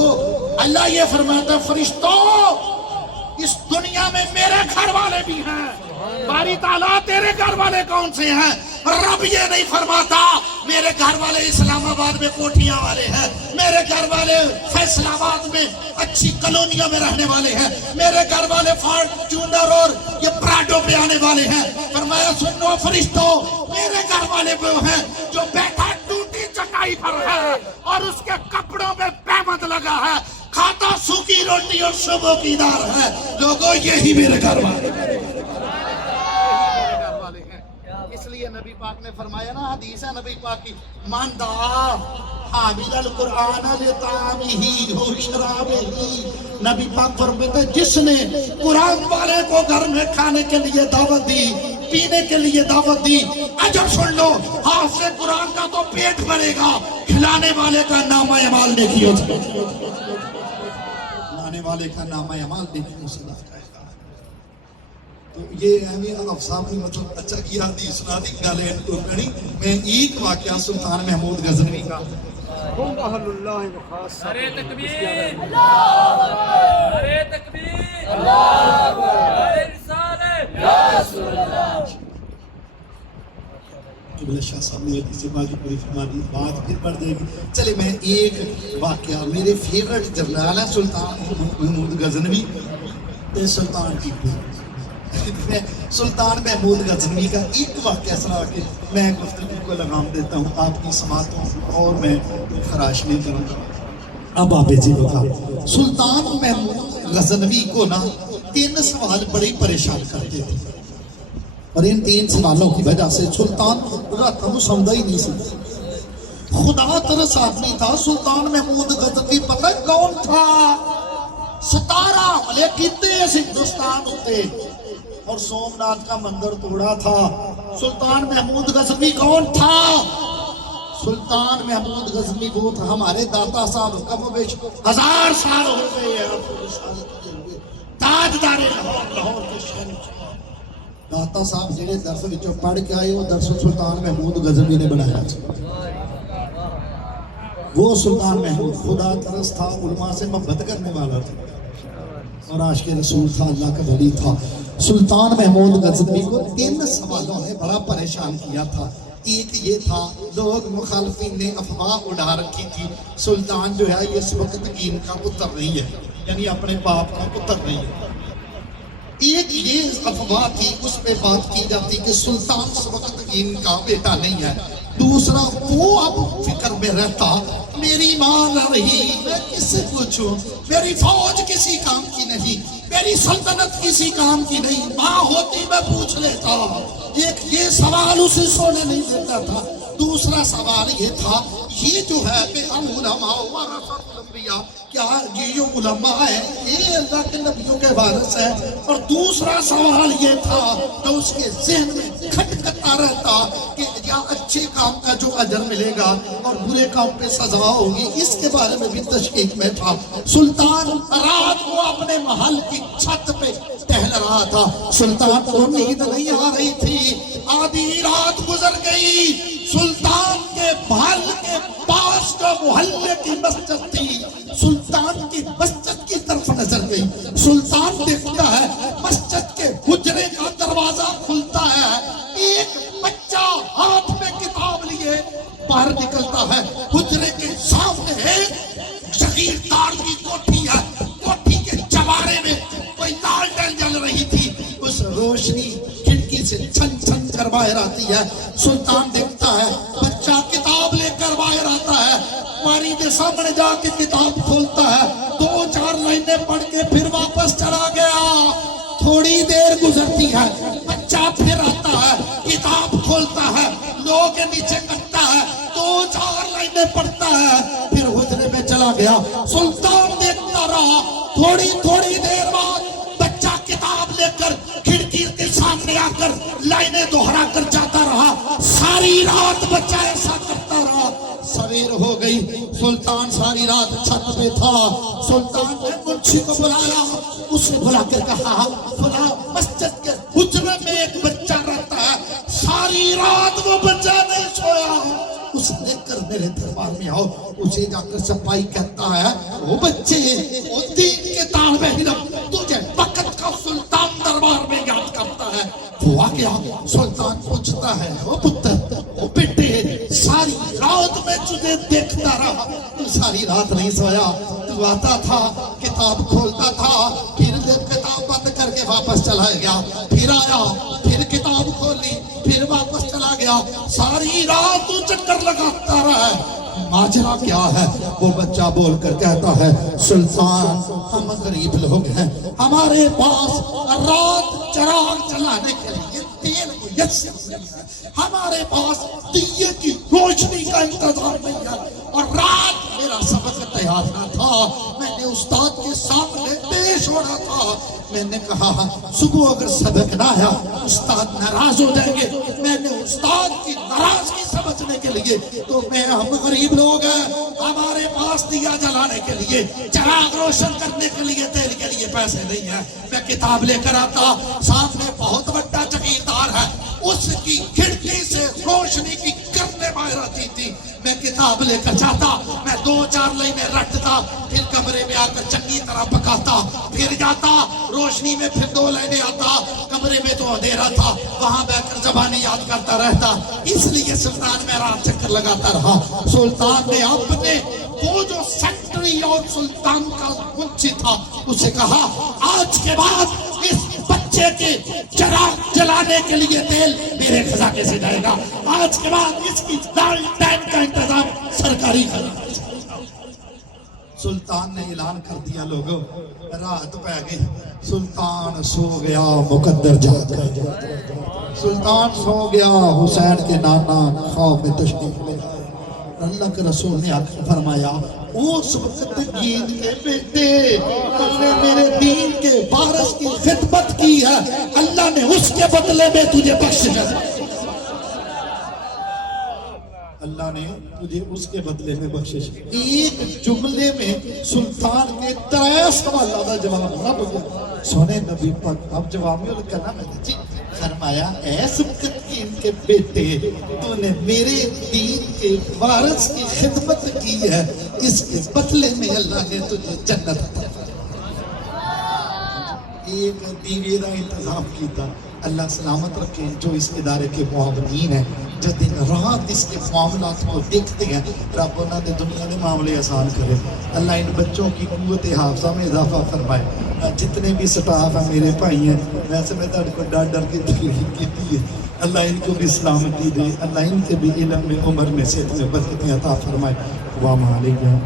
اللہ یہ فرماتا ہے فرشتوں اس دنیا میں میرے گھر والے بھی ہیں باری تعالیٰ تیرے گھر والے کون سے ہیں رب یہ نہیں فرماتا میرے گھر والے اسلام آباد میں کوٹھیاں والے ہیں میرے گھر والے فیصل آباد میں اچھی کالونیوں میں رہنے والے ہیں میرے گھر والے فارچونر اور یہ پراڈو پہ آنے والے ہیں فرمایا سنو فرشتوں میرے گھر والے وہ ہیں جو بیٹھا ٹوٹی چٹائی پر ہے اور اس کے کپڑوں میں پیمند لگا ہے کھاتا سوکھی روٹی اور صبح کی دار ہے لوگوں یہی میرے گھر والے اس لیے نبی پاک نے فرمایا نا حدیث ہے نبی پاک کی من دعا حامل القرآن لطعامہ و شرابہ نبی پاک فرماتے ہیں جس نے قرآن والے کو گھر میں کھانے کے لیے دعوت دی پینے کے لیے دعوت دی اجر سن لو ہاتھ سے قرآن کا تو پیٹ بھرے گا کھلانے والے کا نامہ اعمال نیکی ہو جائے کھلانے والے کا نامہ اعمال نیکی ہو جائے تو یہ اہمی افسام نے مطلب اچھا کیا حدیث سنا دی گالے تو کرنی میں ایک واقعہ سلطان محمود غزنوی کا نعرہ تکبیر نعرہ تکبیر نعرہ رسالت یا رسول اللہ قبلہ شاہ صاحب نے حدیث باقی پوری فرما دی بات پھر پڑھ دے گی چلے میں ایک واقعہ میرے فیورٹ جرنال ہے سلطان محمود غزنوی تے سلطان کی میں سلطان محمود غزنوی کا ایک واقعہ سنا کے میں گفتگو کو لگام دیتا ہوں آپ کی سماعتوں اور میں خراش نہیں کروں گا اب آپ جی بتا سلطان محمود غزنوی کو نا 3 سوال بڑی پریشان کرتے تھے اور ان 3 سوالوں کی وجہ سے سلطان رات کو سمجھا ہی نہیں سکتا خدا ترس آدمی تھا سلطان محمود غزنوی پتہ کون تھا 17 حملے کیتے اس ہندوستان ہوتے اور سومناتھ کا مندر توڑا تھا سلطان محمود غزنوی کون تھا سلطان محمود غزنوی وہ تھا ہمارے داتا صاحب کم و بیش 1000 سال ہو گئے ہیں آپ کو رسالت کیے ہوئے تاجدار لاہور کے شہنشاہ داتا صاحب جنہیں درس وچوں پڑھ کے آئے وہ درس سلطان محمود غزنوی نے بنایا وہ سلطان محمود خدا ترس تھا علماء سے محبت کرنے والا تھا اور عاشق رسول تھا اللہ کا ولی تھا سلطان محمود غزنوی کو 3 سوالوں نے بڑا پریشان کیا تھا ایک یہ تھا لوگ مخالفین نے افواہ اڑا رکھی تھی سلطان جو ہے یہ اس وقت دین کا پتر نہیں ہے یعنی اپنے باپ کا پتر نہیں ہے ایک یہ افواہ تھی اس پہ بات کی جاتی کہ سلطان اس وقت دین کا بیٹا نہیں ہے دوسرا وہ اب فکر میں رہتا میری ماں نہ رہی میں کس سے پوچھوں میری فوج کسی کام کی نہیں میری سلطنت کسی کام کی نہیں ماں ہوتی میں پوچھ لیتا ایک یہ سوال اسے سونے نہیں دیتا تھا دوسرا سوال یہ تھا یہ جو ہے کہ علماء ورثۃ الانبیاء کیا یہ جو علماء ہیں یہ اللہ کے نبیوں کے وارث ہیں اور دوسرا سوال یہ تھا جو اس کے ذہن میں کھٹکتا رہتا کہ کیا اچھے کام کا جو اجر ملے گا اور برے کام پہ سزا ہوگی اس کے بارے میں بھی تشکیک میں تھا سلطان رات کو اپنے محل کی چھت پہ ٹہل رہا تھا سلطان کو نیند نہیں آ رہی تھی آدھی رات گزر گئی سلطان کے محل کے پاس جو محلے کی مسجد تھی سلطان کی مسجد کی طرف نظر گئی سلطان دیکھتا ہے مسجد کے حجرے کا دروازہ کھلتا ہے ایک بچہ ہاتھ میں کتاب لیے باہر نکلتا ہے حجرے کے سامنے ایک جگیردار کی کوٹھی ہے کوٹھی کے چوارے میں کوئی لالٹین جل رہی تھی اس روشنی کھڑکی سے چھن چھن کر باہر آتی ہے سلطان دیکھتا ہے بچہ کتاب لے کر باہر آتا ہے ماری کے سامنے جا کے کتاب کھولتا ہے 2-4 لائنیں پڑھ کے پھر واپس چلا گیا تھوڑی دیر گزرتی ہے بچہ پھر آتا ہے کتاب کھولتا ہے لوگ کے نیچے کرتا ہے 2-4 لائنیں پڑھتا ہے پھر حجرے میں چلا گیا سلطان دیکھتا رہا تھوڑی دیر بعد بچہ کتاب لے کر کھڑکی کے سامنے آ کر لائنیں دہرا کر جاتا رہا ساری رات بچہ ایسا کرتا رہا سویر ہو گئی سلطان ساری رات چھت پہ تھا سلطان نے منشی کو بلایا اس نے بلا کر کہا فلاں مسجد کے حجرے میں ایک بچہ رہتا ہے ساری رات وہ بچہ نہیں سویا اس لے کر میرے دربار میں آؤ اسے جا کر سپاہی کہتا ہے وہ بچے وہ دین کے طالب علم تجھے وقت کا سلطان دربار میں یاد کرتا ہے وہ آ گیا سلطان پوچھتا ہے وہ پتر وہ بیٹے ساری رات میں تجھے دیکھتا رہا تو ساری رات نہیں سویا تو آتا تھا کتاب کھولتا تھا پھر کتاب بند کر کے واپس چلا گیا پھر آیا پھر کتاب کھولی پھر واپس چلا گیا ساری رات تو چکر لگاتا رہا ماجرا کیا ہے وہ بچہ بول کر کہتا ہے سلطان ہم غریب لوگ ہیں ہمارے پاس رات چراغ جلانے کے لیے تیل میسر نہیں ہے ہمارے پاس دیے کی روشنی کا انتظام نہیں ہے اور رات میرا سبق تیار نہ تھا میں نے استاد کے سامنے پیش ہونا تھا میں نے کہا صبح اگر سبق نہ آیا استاد ناراض ہو جائیں گے میں نے استاد کی ناراضگی سمجھنے کے لیے تو ہم غریب لوگ ہیں ہمارے پاس دیا جلانے کے لیے چراغ روشن کرنے کے لیے تیل کے لیے پیسے نہیں ہیں میں کتاب لے کر آتا سامنے بہت بڑا جگیردار ہے اس کی کھڑکی سے روشنی کی کرنے باہر آتی تھی میں کتاب لے کر جاتا میں 2-4 لائنیں رٹتا پھر کمرے میں آ کر چنگی طرح پکاتا پھر جاتا روشنی میں پھر 2 لائنیں آتا کمرے میں تو اندھیرا تھا وہاں بیٹھ کر زبانی یاد کرتا رہتا اس لیے سلطان میں رات چکر لگاتا رہا سلطان نے اپنے وہ جو سیکٹری اور سلطان کا منشی تھا اسے کہا آج کے بعد اس بچے کے چراغ جلانے کے لیے تیل میرے خزانے سے جائے گا آج کے بعد اس کی لالٹین کا انتظام سرکاری خزانے سے سلطان نے اعلان کر دیا لوگوں رات پہ گئی سلطان سو گیا مقدر جاگ گئے سلطان سو گیا حسین کے نانا خواب میں تشریف لے آئے اللہ کے رسول نے آخر فرمایا اس وقت دین کے بیٹے تم نے میرے دین کے وارث کی خدمت کی ہے اللہ نے اس کے بدلے میں تجھے بخش دیا اللہ نے تجھے اس کے بدلے میں بخشش ایک جملے میں سلطان کے 3 سوالوں کا جواب نہ بولے سونے نبی پاک اب جواب میں کہنا میں نے جی فرمایا اے سبکت کی ان کے بیٹے تو نے میرے دین کے وارث کی خدمت کی ہے اس کے بدلے میں اللہ نے تجھے جنت عطا ایک دیوے کا انتظام کیتا اللہ سلامت رکھے جو اس ادارے کے معاونین ہیں جو دن رات اس کے معاملات کو دیکھتے ہیں رب انہوں نے دنیا کے معاملے آسان کرے اللہ ان بچوں کی قوت حافظہ میں اضافہ فرمائے جتنے بھی سٹاف ہیں میرے بھائی ہیں ویسے میں تھوڑے کو ڈر ڈر کے تقریر کی ہے اللہ ان کو بھی سلامتی دے اللہ ان کے بھی علم میں عمر میں صحت میں برکتیں عطا فرمائے وما علیکم